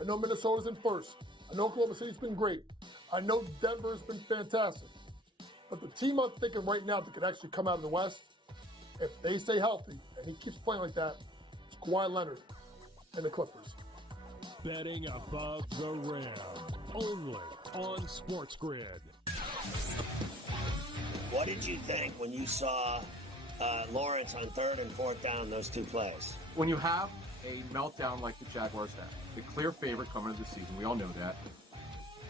I know Minnesota's in first. I know Oklahoma City's been great. I know Denver's been fantastic. But the team I'm thinking right now that could actually come out of the West, if they stay healthy, and he keeps playing like that, it's Kawhi Leonard and the Clippers. Betting above the rim. Only on SportsGrid. What did you think when you saw Lawrence on 3rd and 4th down, those two plays? When you have a meltdown like the Jaguars had, the clear favorite coming into the season, we all know that,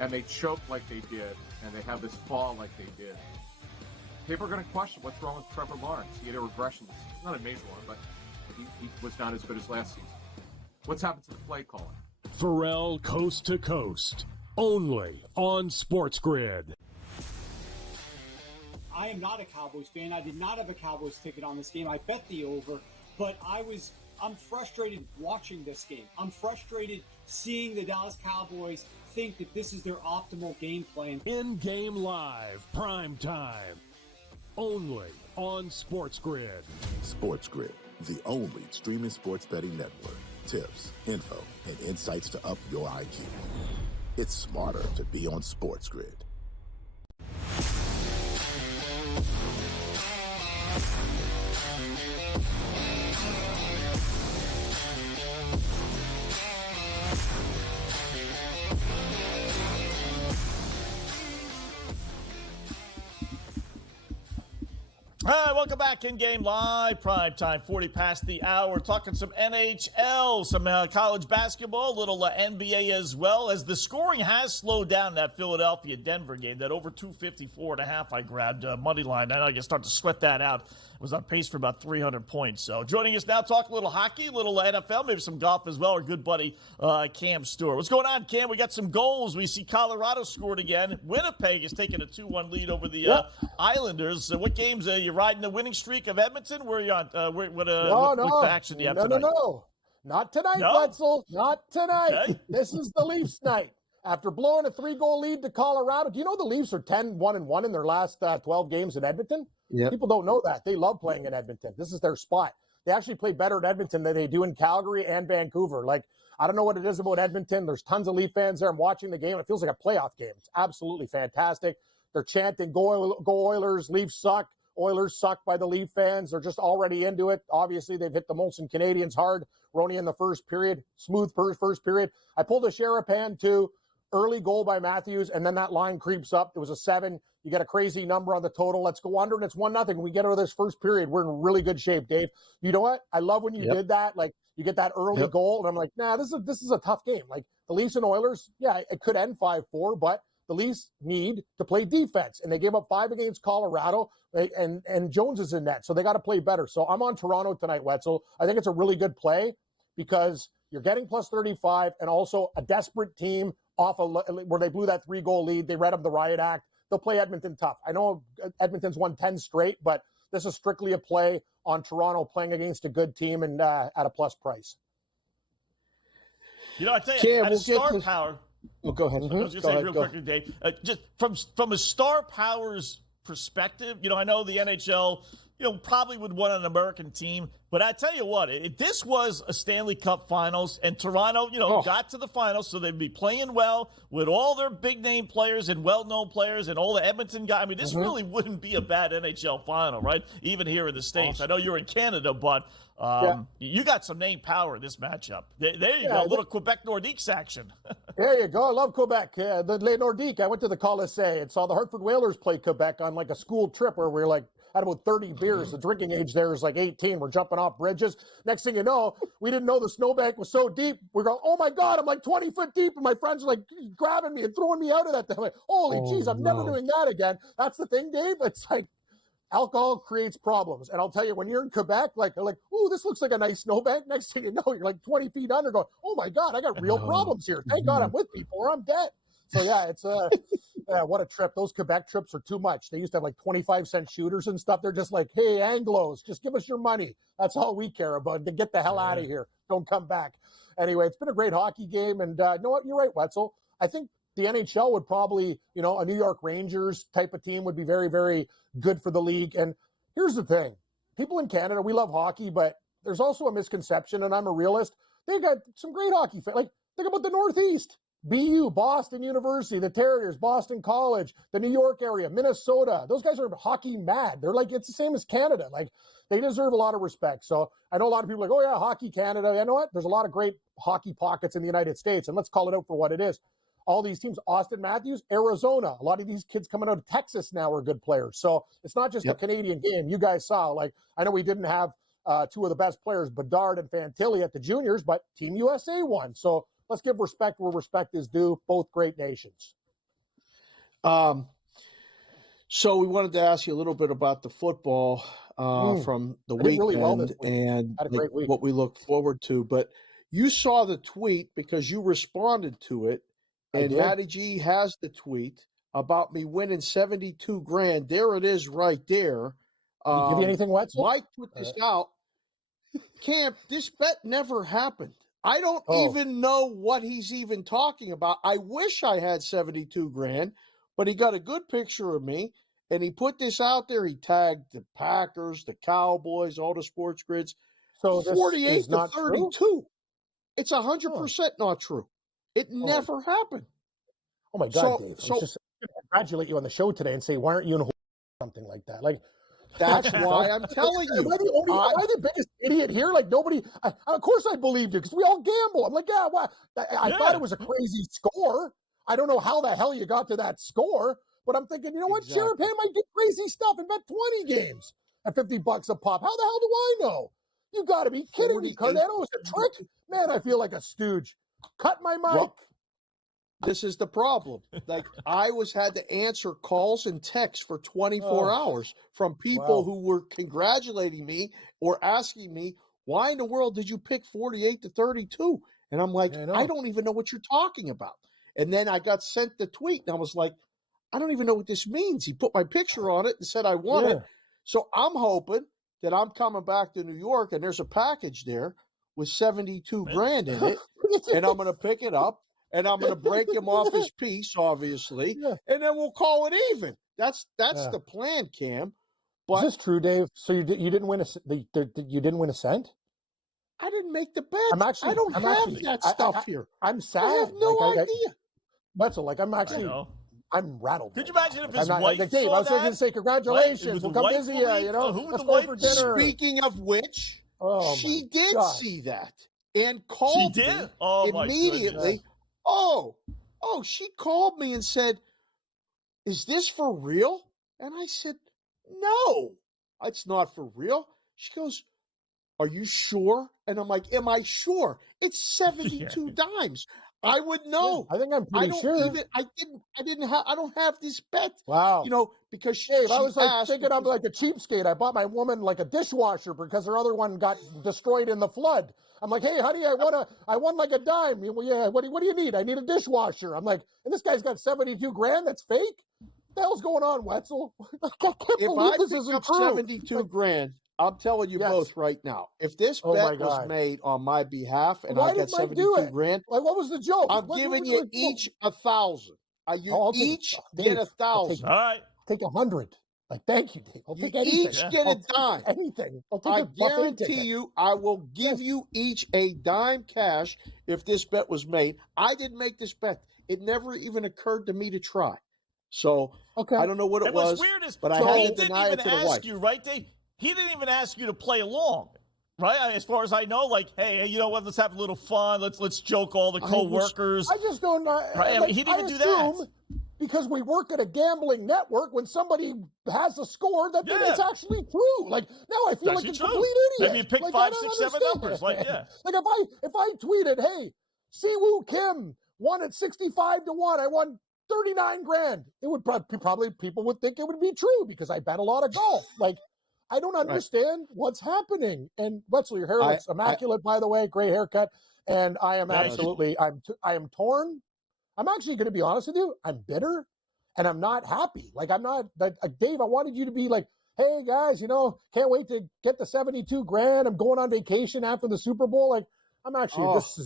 and they choke like they did, and they have this fall like they did, people are going to question what's wrong with Trevor Lawrence. He had a regression this season. Not a major one, but he was not as good as last season. What's happened to the play calling? Pharrell Coast to Coast. Only on SportsGrid. I am not a Cowboys fan. I did not have a Cowboys ticket on this game. I bet the over, but I'm frustrated watching this game. I'm frustrated seeing the Dallas Cowboys think that this is their optimal game plan. InGame Live, PrimeTime. Only on SportsGrid. SportsGrid, the only streaming sports betting network. Tips, info, and insights to up your IQ. It's smarter to be on SportsGrid. Hi, welcome back. In-game live, prime time, 40 past the hour. Talking some NHL, some college basketball, a little NBA as well, as the scoring has slowed down in that Philadelphia-Denver game. That over 254.5 I grabbed money line. I know I can start to sweat that out. It was on pace for about 300 points. So joining us now, talk a little hockey, a little NFL, maybe some golf as well. Our good buddy Cam Stewart. What's going on, Cam? We got some goals. We see Colorado scored again. Winnipeg is taking a 2-1 lead over the Islanders. So what games are you riding the winning streak of Edmonton? Where are you on? What action do you have tonight? No. Not tonight, Wetzel. Not tonight. Okay. This is the Leafs night. After blowing a 3-goal lead to Colorado, do you know the Leafs are 10-1-1 in their last 12 games in Edmonton? Yep. People don't know that. They love playing in Edmonton. This is their spot. They actually play better in Edmonton than they do in Calgary and Vancouver. Like, I don't know what it is about Edmonton. There's tons of Leaf fans there. I'm watching the game. It feels like a playoff game. It's absolutely fantastic. They're chanting, go Oilers, Leafs suck. Oilers suck by the Leaf fans. They're just already into it. Obviously, they've hit the Molson Canadians hard. Roney in the first period. Smooth first period. I pulled a Sharapan too. Early goal by Matthews, and then that line creeps up. It was a 7. You get a crazy number on the total. Let's go under, and it's 1-0. We get out of this first period. We're in really good shape, Dave. You know what? I love when you did that. Like, you get that early goal, and I'm like, nah, this is a tough game. Like, the Leafs and Oilers, yeah, it could end 5-4, but the Leafs need to play defense, and they gave up 5 against Colorado, and Jones is in net, so they got to play better. So I'm on Toronto tonight, Wetzel. I think it's a really good play because you're getting plus 35, and also a desperate team where they blew that 3-goal lead. They read up the riot act. They'll play Edmonton tough. I know Edmonton's won 10 straight, but this is strictly a play on Toronto playing against a good team and at a plus price. You know, I tell you, at a star power. Oh, go ahead. I was going to say real quickly, Dave, just from a star power's perspective, you know, I know the NHL, you know, probably would want an American team. But I tell you what, if this was a Stanley Cup Finals and Toronto, you know, got to the finals, so they'd be playing well with all their big-name players and well-known players and all the Edmonton guys. I mean, this really wouldn't be a bad NHL final, right? Even here in the States. I know you're in Canada, but you got some name power in this matchup. There you go, a little Quebec Nordiques action. There you go. I love Quebec. The Les Nordiques. I went to the Colisée and saw the Hartford Whalers play Quebec on like a school trip where we were like, had about 30 beers. The drinking age there is like 18. We're jumping off bridges. Next thing you know, we didn't know the snowbank was so deep. We're going, oh my God, I'm like 20 foot deep. And my friends are like grabbing me and throwing me out of that thing. I'm like, holy jeez, I'm never doing that again. That's the thing, Dave. It's like alcohol creates problems. And I'll tell you, when you're in Quebec, like, ooh, this looks like a nice snowbank. Next thing you know, you're like 20 feet under going, oh my God, I got real problems here. Thank God I'm with people or I'm dead. So yeah, it's what a trip. Those Quebec trips are too much. They used to have like 25-cent shooters and stuff. They're just like, hey, Anglos, just give us your money. That's all we care about. To get the hell out of here. Don't come back. Anyway, it's been a great hockey game. And you know what? You're right, Wetzel. I think the NHL would probably, you know, a New York Rangers type of team would be very, very good for the league. And here's the thing. People in Canada, we love hockey, but there's also a misconception, and I'm a realist. They got some great hockey fans. Like, think about the Northeast. BU, Boston University, the Terriers, Boston College, the New York area, Minnesota. Those guys are hockey mad. They're like, it's the same as Canada. Like, they deserve a lot of respect. So I know a lot of people are like, oh yeah, Hockey Canada. You know what? There's a lot of great hockey pockets in the United States, and let's call it out for what it is. All these teams, Austin Matthews, Arizona. A lot of these kids coming out of Texas now are good players. So it's not just a Canadian game. You guys saw, like, I know we didn't have two of the best players, Bedard and Fantilli at the juniors, but Team USA won. So let's give respect where respect is due. Both great nations. So we wanted to ask you a little bit about the football from the weekend really well this week. And Had a great week. what we look forward to. But you saw the tweet because you responded to it. And Matty G has the tweet about me winning $72,000. There it is right there. Give you anything, Wetzel? Mike put this out. Camp, this bet never happened. I don't even know what he's even talking about. I wish I had $72,000, but he got a good picture of me, and he put this out there. He tagged the Packers, the Cowboys, all the sports grids. So 48 to not 32. True? It's 100% not true. It never happened. Oh my God, Dave! I'm just congratulate you on the show today and say, why aren't you in something like that? Like, that's why I'm telling you. Am I the biggest idiot here? Like, nobody. Of course, I believed you because we all gamble. I'm like, yeah, well, I thought it was a crazy score. I don't know how the hell you got to that score, but I'm thinking, you know what? Sharapan might do crazy stuff and bet 20 games. at $50 a pop. How the hell do I know? You got to be kidding me, Cardano. Is a trick? Man, I feel like a stooge. Cut my mic. Well, this is the problem. Like I had to answer calls and texts for 24 hours from people who were congratulating me or asking me, why in the world did you pick 48 to 32? And I'm like, I don't even know what you're talking about. And then I got sent the tweet and I was like, I don't even know what this means. He put my picture on it and said I won it. So I'm hoping that I'm coming back to New York and there's a package there with 72 grand in it. And I'm going to pick it up and I'm going to break him off his piece, obviously. And then we'll call it even. That's the plan, Cam. But is this true, Dave? So you didn't win you didn't win a cent? I didn't make the bet. I don't have that stuff here. I'm sad. I have no idea. Wetzel, I'm rattled. Could you imagine if his wife like, Dave, saw I was going that? to say congratulations. We'll come busy, let's go for dinner. Speaking of which, she did see that and She called did? me Oh, my immediately. goodness. She called me and said, is this for real? And I said, no, it's not for real. She goes, are you sure? And I'm like, am I sure? It's 72 dimes. I would know. I think I'm pretty sure. I don't have this bet. Wow. Because Dave, I was like thinking I'm like a cheapskate. I bought my woman like a dishwasher because her other one got destroyed in the flood. I'm like, hey, honey, I won like a dime. Yeah, what do you need? I need a dishwasher. I'm like, and this guy's got 72 grand. That's fake. What the hell's going on, Wetzel? I can't believe this isn't true. 72 grand, I'm telling you both right now. If this bet was made on my behalf and I got 72 grand, like what was the joke? I'm giving you each 1,000. You each get 1,000. All right. Take 100. Like, thank you, Dave. I'll take anything. Each get a dime. Anything. I guarantee you, I will give you each a dime cash if this bet was made. I didn't make this bet. It never even occurred to me to try. So I don't know what it was, What's weird is, but I had to deny it to the wife. You, right, Dave? He didn't even ask you to play along, right? As far as I know, like, hey, you know what? Let's have a little fun. Let's joke all the co-workers. I just don't know. Right? He didn't even do that. Because we work at a gambling network, when somebody has a score, that it's actually true. Like, now I feel like a complete idiot. Maybe you pick like, 5, 6, 7 numbers. Like, like if I tweeted, hey, Siwoo Kim won at 65 to 1, I won 39 grand. It would probably people would think it would be true because I bet a lot of golf. Like, I don't understand what's happening. And Wetzel, your hair looks immaculate, by the way, great haircut. And I am absolutely, I am torn. I'm actually going to be honest with you. I'm bitter and I'm not happy. Like, I'm not, Dave, I wanted you to be like, hey guys, can't wait to get the 72 grand. I'm going on vacation after the Super Bowl. Like, I'm actually, this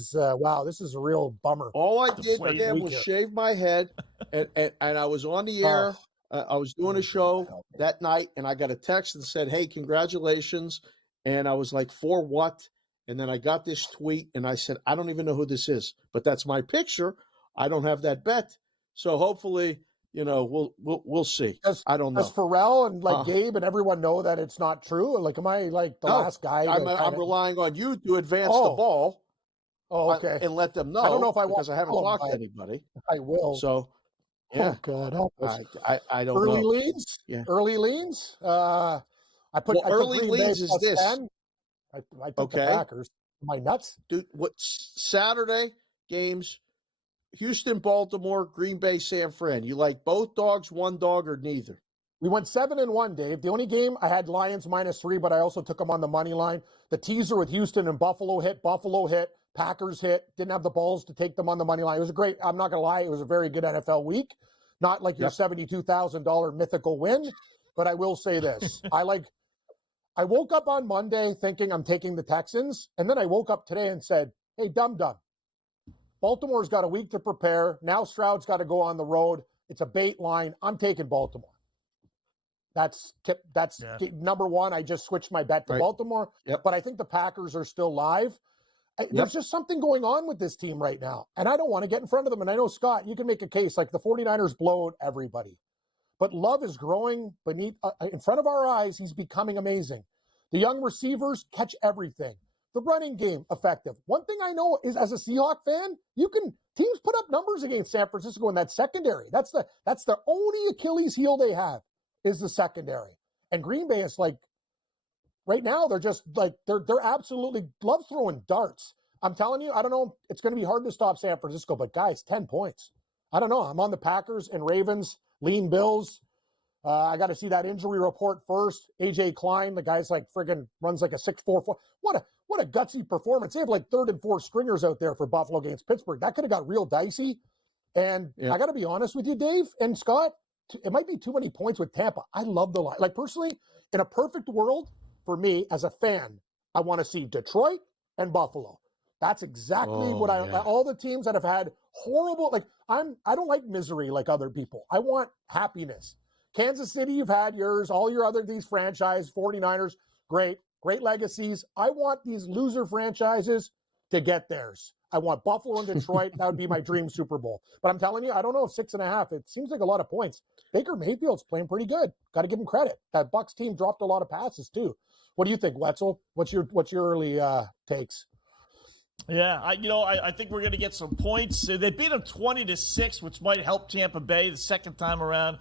is a real bummer. All I did then was shave my head and I was on the air. I was doing a show that night and I got a text that said, hey, congratulations. And I was like, for what? And then I got this tweet and I said, I don't even know who this is, but that's my picture. I don't have that bet. So hopefully, we'll see. I don't know. Does Pharrell and Gabe and everyone know that it's not true? Like, am I like the last guy? I'm relying on you to advance the ball. Oh, okay. And let them know. I don't know if I because I haven't talked to anybody. I will. So, yeah. Oh, God help us. I don't early know. Leads? Yeah. Early leans? I put early leads is this. 10. I took the Packers. Am I nuts? Dude, what Saturday games? Houston, Baltimore, Green Bay, San Fran. You like both dogs, one dog, or neither? We went 7-1, Dave. The only game I had Lions -3, but I also took them on the money line. The teaser with Houston and Buffalo hit. Packers hit. Didn't have the balls to take them on the money line. It was a great, I'm not going to lie, it was a very good NFL week. Not like your $72,000 mythical win, but I will say this. I woke up on Monday thinking I'm taking the Texans, and then I woke up today and said, hey, dum-dum. Baltimore's got a week to prepare. Now Stroud's got to go on the road. It's a bait line. I'm taking Baltimore. That's number one. I just switched my bet to Baltimore. But I think the Packers are still live. There's just something going on with this team right now. And I don't want to get in front of them. And I know, Scott, you can make a case like the 49ers blowed everybody. But Love is growing beneath, in front of our eyes. He's becoming amazing. The young receivers catch everything. The running game, effective. One thing I know is, as a Seahawk fan, teams put up numbers against San Francisco in that secondary. That's the only Achilles heel they have is the secondary. And Green Bay is like, right now they're just like they're absolutely love throwing darts. I'm telling you, I don't know. It's going to be hard to stop San Francisco, but guys, 10 points. I don't know. I'm on the Packers and Ravens, lean Bills. I got to see that injury report first. AJ Klein, the guy's like friggin' runs like a 6.44. What a gutsy performance. They have like third and fourth stringers out there for Buffalo against Pittsburgh. That could have got real dicey. And I got to be honest with you, Dave and Scott, it might be too many points with Tampa. I love the line. Like personally, in a perfect world, for me as a fan, I want to see Detroit and Buffalo. That's exactly all the teams that have had horrible, like I don't like misery like other people. I want happiness. Kansas City, you've had yours, all your other, these franchise, 49ers, great legacies. I want these loser franchises to get theirs. I want Buffalo and Detroit. That would be my dream Super Bowl. But I'm telling you, I don't know if 6.5, it seems like a lot of points. Baker Mayfield's playing pretty good. Got to give him credit. That Bucs team dropped a lot of passes too. What do you think, Wetzel? What's your early takes? Yeah, I think we're going to get some points. They beat them 20-6, which might help Tampa Bay the second time around,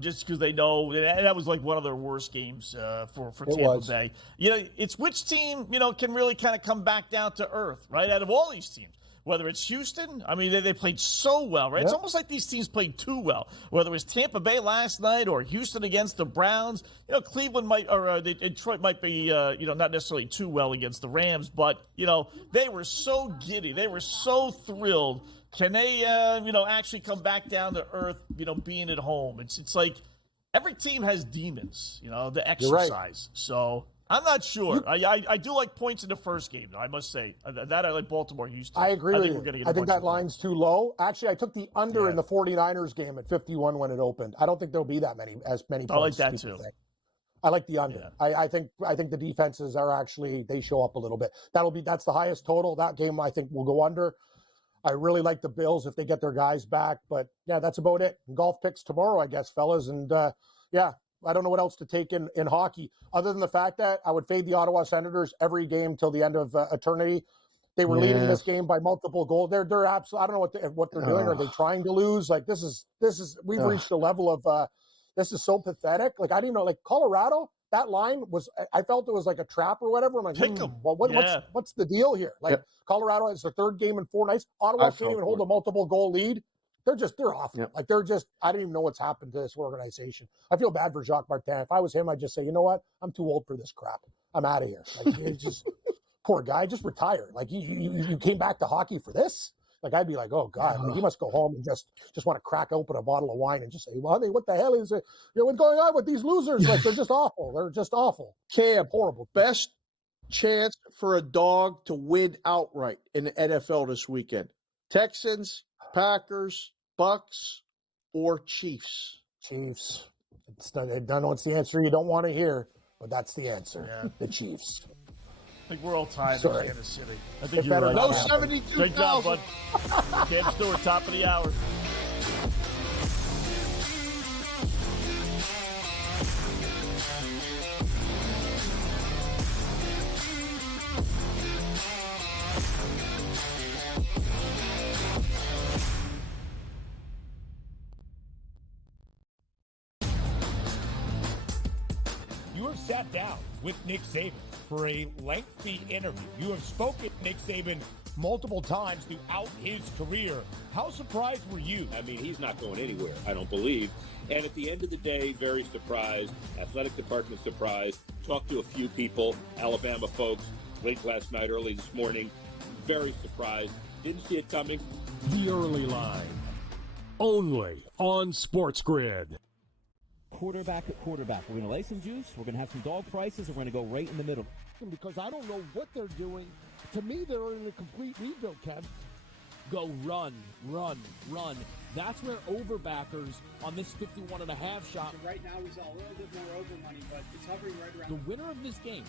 just because they know that was like one of their worst games for Tampa Bay. It's which team can really kind of come back down to earth, right? Out of all these teams. Whether it's Houston, I mean, they played so well, right? Yep. It's almost like these teams played too well. Whether it was Tampa Bay last night or Houston against the Browns, Cleveland might, or Detroit might be, not necessarily too well against the Rams, but, they were so giddy. They were so thrilled. Can they, actually come back down to earth, being at home? It's like every team has demons, the exercise. Right. So I'm not sure. I do like points in the first game, though, I must say. That I like Baltimore, Houston. I agree with you. I think that line's too low. Actually, I took the under in the 49ers game at 51 when it opened. I don't think there'll be as many points. I like that, too. Think. I like the under. Yeah. I think the defenses are actually, they show up a little bit. That's the highest total. That game, I think, will go under. I really like the Bills if they get their guys back. But, yeah, that's about it. Golf picks tomorrow, I guess, fellas. And, I don't know what else to take in hockey, other than the fact that I would fade the Ottawa Senators every game till the end of eternity. They were leading this game by multiple goals. They're absolutely. I don't know what they're doing. Are they trying to lose? Like this is. We've reached a level of. This is so pathetic. Like I didn't even know. Like Colorado, that line was. I felt it was like a trap or whatever. I'm like, well, what's the deal here? Like Colorado is their third game in 4 nights. Ottawa can't even hold a multiple goal lead. They're off. Yep. Like I don't even know what's happened to this organization. I feel bad for Jacques Martin. If I was him, I'd just say, you know what? I'm too old for this crap. I'm out of here. Like just poor guy, just retire. Like you came back to hockey for this? Like I'd be like, oh God, like, you must go home and just want to crack open a bottle of wine and just say, well, honey, what the hell is it? What's going on with these losers? Like they're just awful. They're just awful. Cam, horrible. Best chance for a dog to win outright in the NFL this weekend. Texans, Packers, Bucks, or Chiefs? Chiefs. I don't know it's the answer you don't want to hear, but that's the answer. Yeah. The Chiefs. I think we're all tied in Kansas City. I think you're right. No 72,000. Great job, bud. Cam Stewart, top of the hour. You have sat down with Nick Saban for a lengthy interview. You have spoken to Nick Saban multiple times throughout his career. How surprised were you? I mean, he's not going anywhere, I don't believe. And at the end of the day, very surprised. Athletic department surprised. Talked to a few people, Alabama folks, late last night, early this morning. Very surprised. Didn't see it coming. The Early Line. Only on SportsGrid. Quarterback at quarterback. We're going to lay some juice. We're going to have some dog prices, and we're going to go right in the middle. Because I don't know what they're doing. To me, they're in a complete rebuild, Kev. Go run. That's where overbackers on this 51.5 shot. Right now, he's a little bit more over money, but it's hovering right around. The winner of this game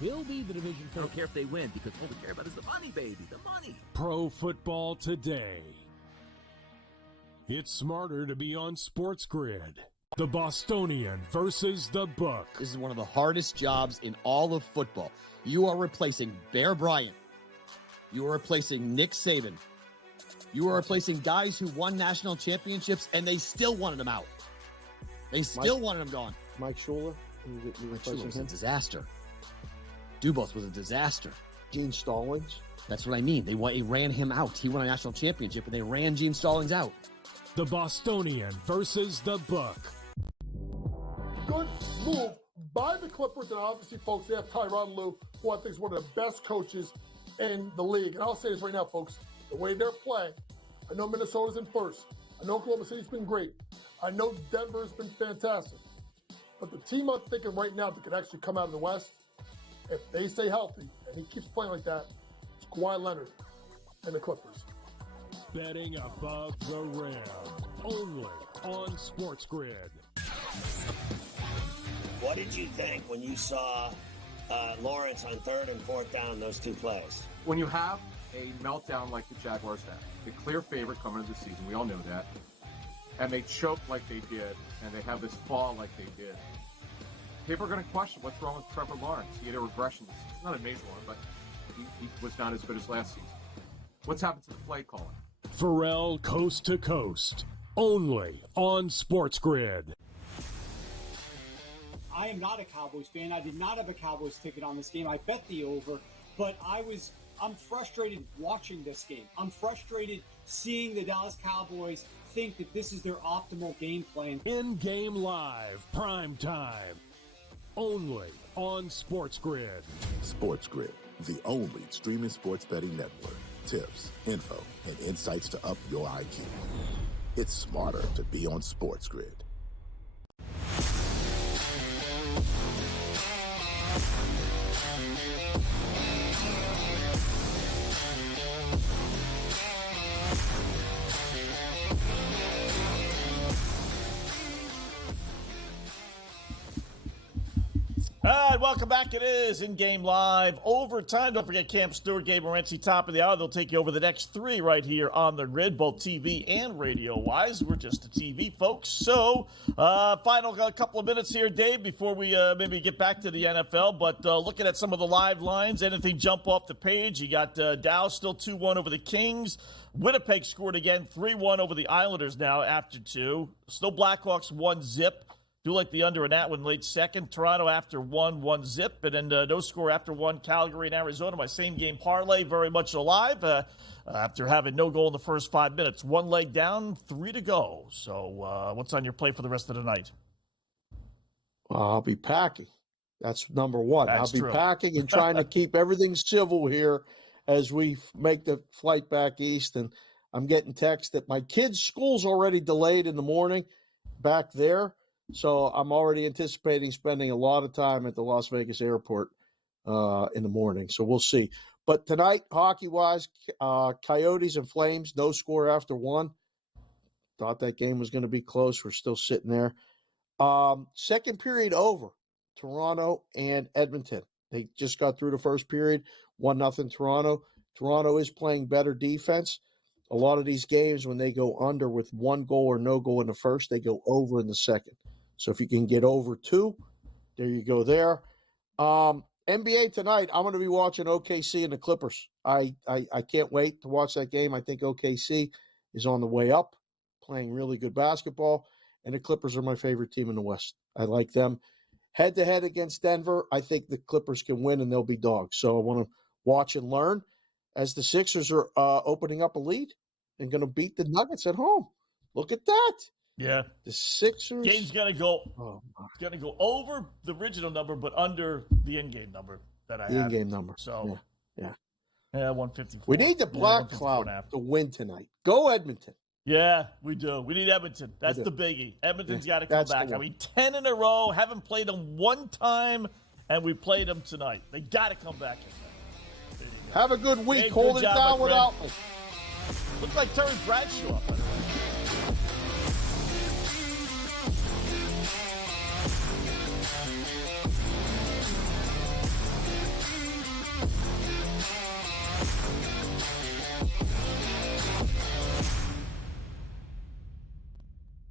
will be the division favorite. I don't care if they win, because all we care about is the money, baby. The money. Pro Football Today. It's smarter to be on SportsGrid. The Bostonian versus the Book. This is one of the hardest jobs in all of football. You are replacing Bear Bryant. You are replacing Nick Saban. You are replacing guys who won national championships, and they still wanted him out. They still wanted him gone. Mike Shula? Wetzel was a disaster. Dubos was a disaster. Gene Stallings. That's what I mean. They ran him out. He won a national championship, and they ran Gene Stallings out. The Bostonian versus the Book. Good move by the Clippers, and obviously, folks, they have Tyronn Lue, who I think is one of the best coaches in the league. And I'll say this right now, folks, the way they're playing, I know Minnesota's in first. I know Oklahoma City's been great. I know Denver's been fantastic. But the team I'm thinking right now that could actually come out of the West, if they stay healthy, and he keeps playing like that, it's Kawhi Leonard and the Clippers. Betting above the rim, only on SportsGrid. What did you think when you saw Lawrence on 3rd and 4th down, those two plays? When you have a meltdown like the Jaguars had, the clear favorite coming into the season, we all know that, and they choke like they did, and they have this fall like they did, people are going to question what's wrong with Trevor Lawrence. He had a regression this season. Not a major one, but he was not as good as last season. What's happened to the play calling? Pharrell Coast to Coast, only on SportsGrid. I am not a Cowboys fan. I did not have a Cowboys ticket on this game. I bet the over, but I'm frustrated watching this game. I'm frustrated seeing the Dallas Cowboys think that this is their optimal game plan. InGame Live, PrimeTime, only on SportsGrid. SportsGrid, the only streaming sports betting network. Tips, info, and insights to up your IQ. It's smarter to be on SportsGrid. All right, welcome back. It is InGame Live overtime. Don't forget Cam Stewart, Gabe Morency, top of the hour. They'll take you over the next 3 right here on the grid, both TV and radio-wise. We're just a TV, folks. So, final couple of minutes here, Dave, before we maybe get back to the NFL. But looking at some of the live lines, anything jump off the page? You got Dow still 2-1 over the Kings. Winnipeg scored again, 3-1 over the Islanders now after 2. Still Blackhawks 1-0. Do like the under in that one, late second. Toronto after 1-0. And then no score after 1. Calgary and Arizona, my same game parlay, very much alive after having no goal in the first 5 minutes. 1 leg down, 3 to go. So what's on your plate for the rest of the night? I'll be packing. That's number one. That's I'll be true. packing and trying to keep everything civil here as we make the flight back east. And I'm getting text that my kids' school's already delayed in the morning back there. So I'm already anticipating spending a lot of time at the Las Vegas airport in the morning. So we'll see. But tonight, hockey-wise, Coyotes and Flames, no score after 1. Thought that game was going to be close. We're still sitting there. Second period over, Toronto and Edmonton. They just got through the first period, 1-0 Toronto. Toronto is playing better defense. A lot of these games, when they go under with 1 goal or no goal in the first, they go over in the second. So if you can get over 2, there you go there. NBA tonight, I'm going to be watching OKC and the Clippers. I can't wait to watch that game. I think OKC is on the way up, playing really good basketball, and the Clippers are my favorite team in the West. I like them. Head-to-head against Denver, I think the Clippers can win, and they'll be dogs. So I want to watch and learn as the Sixers are opening up a lead and going to beat the Nuggets at home. Look at that. Yeah. The Sixers. Game's going to go over the original number, but under the in-game number that I have. The in-game number. So, yeah. 154. We need the Black Cloud to win tonight. Go Edmonton. Yeah, we do. We need Edmonton. That's the biggie. Edmonton's got to come back. I mean, 10 in a row. Haven't played them one time, and we played them tonight. They got to come back in there. Have a good week. Hey, Hold good it job, down my friend. without me. Looks like Terry Bradshaw.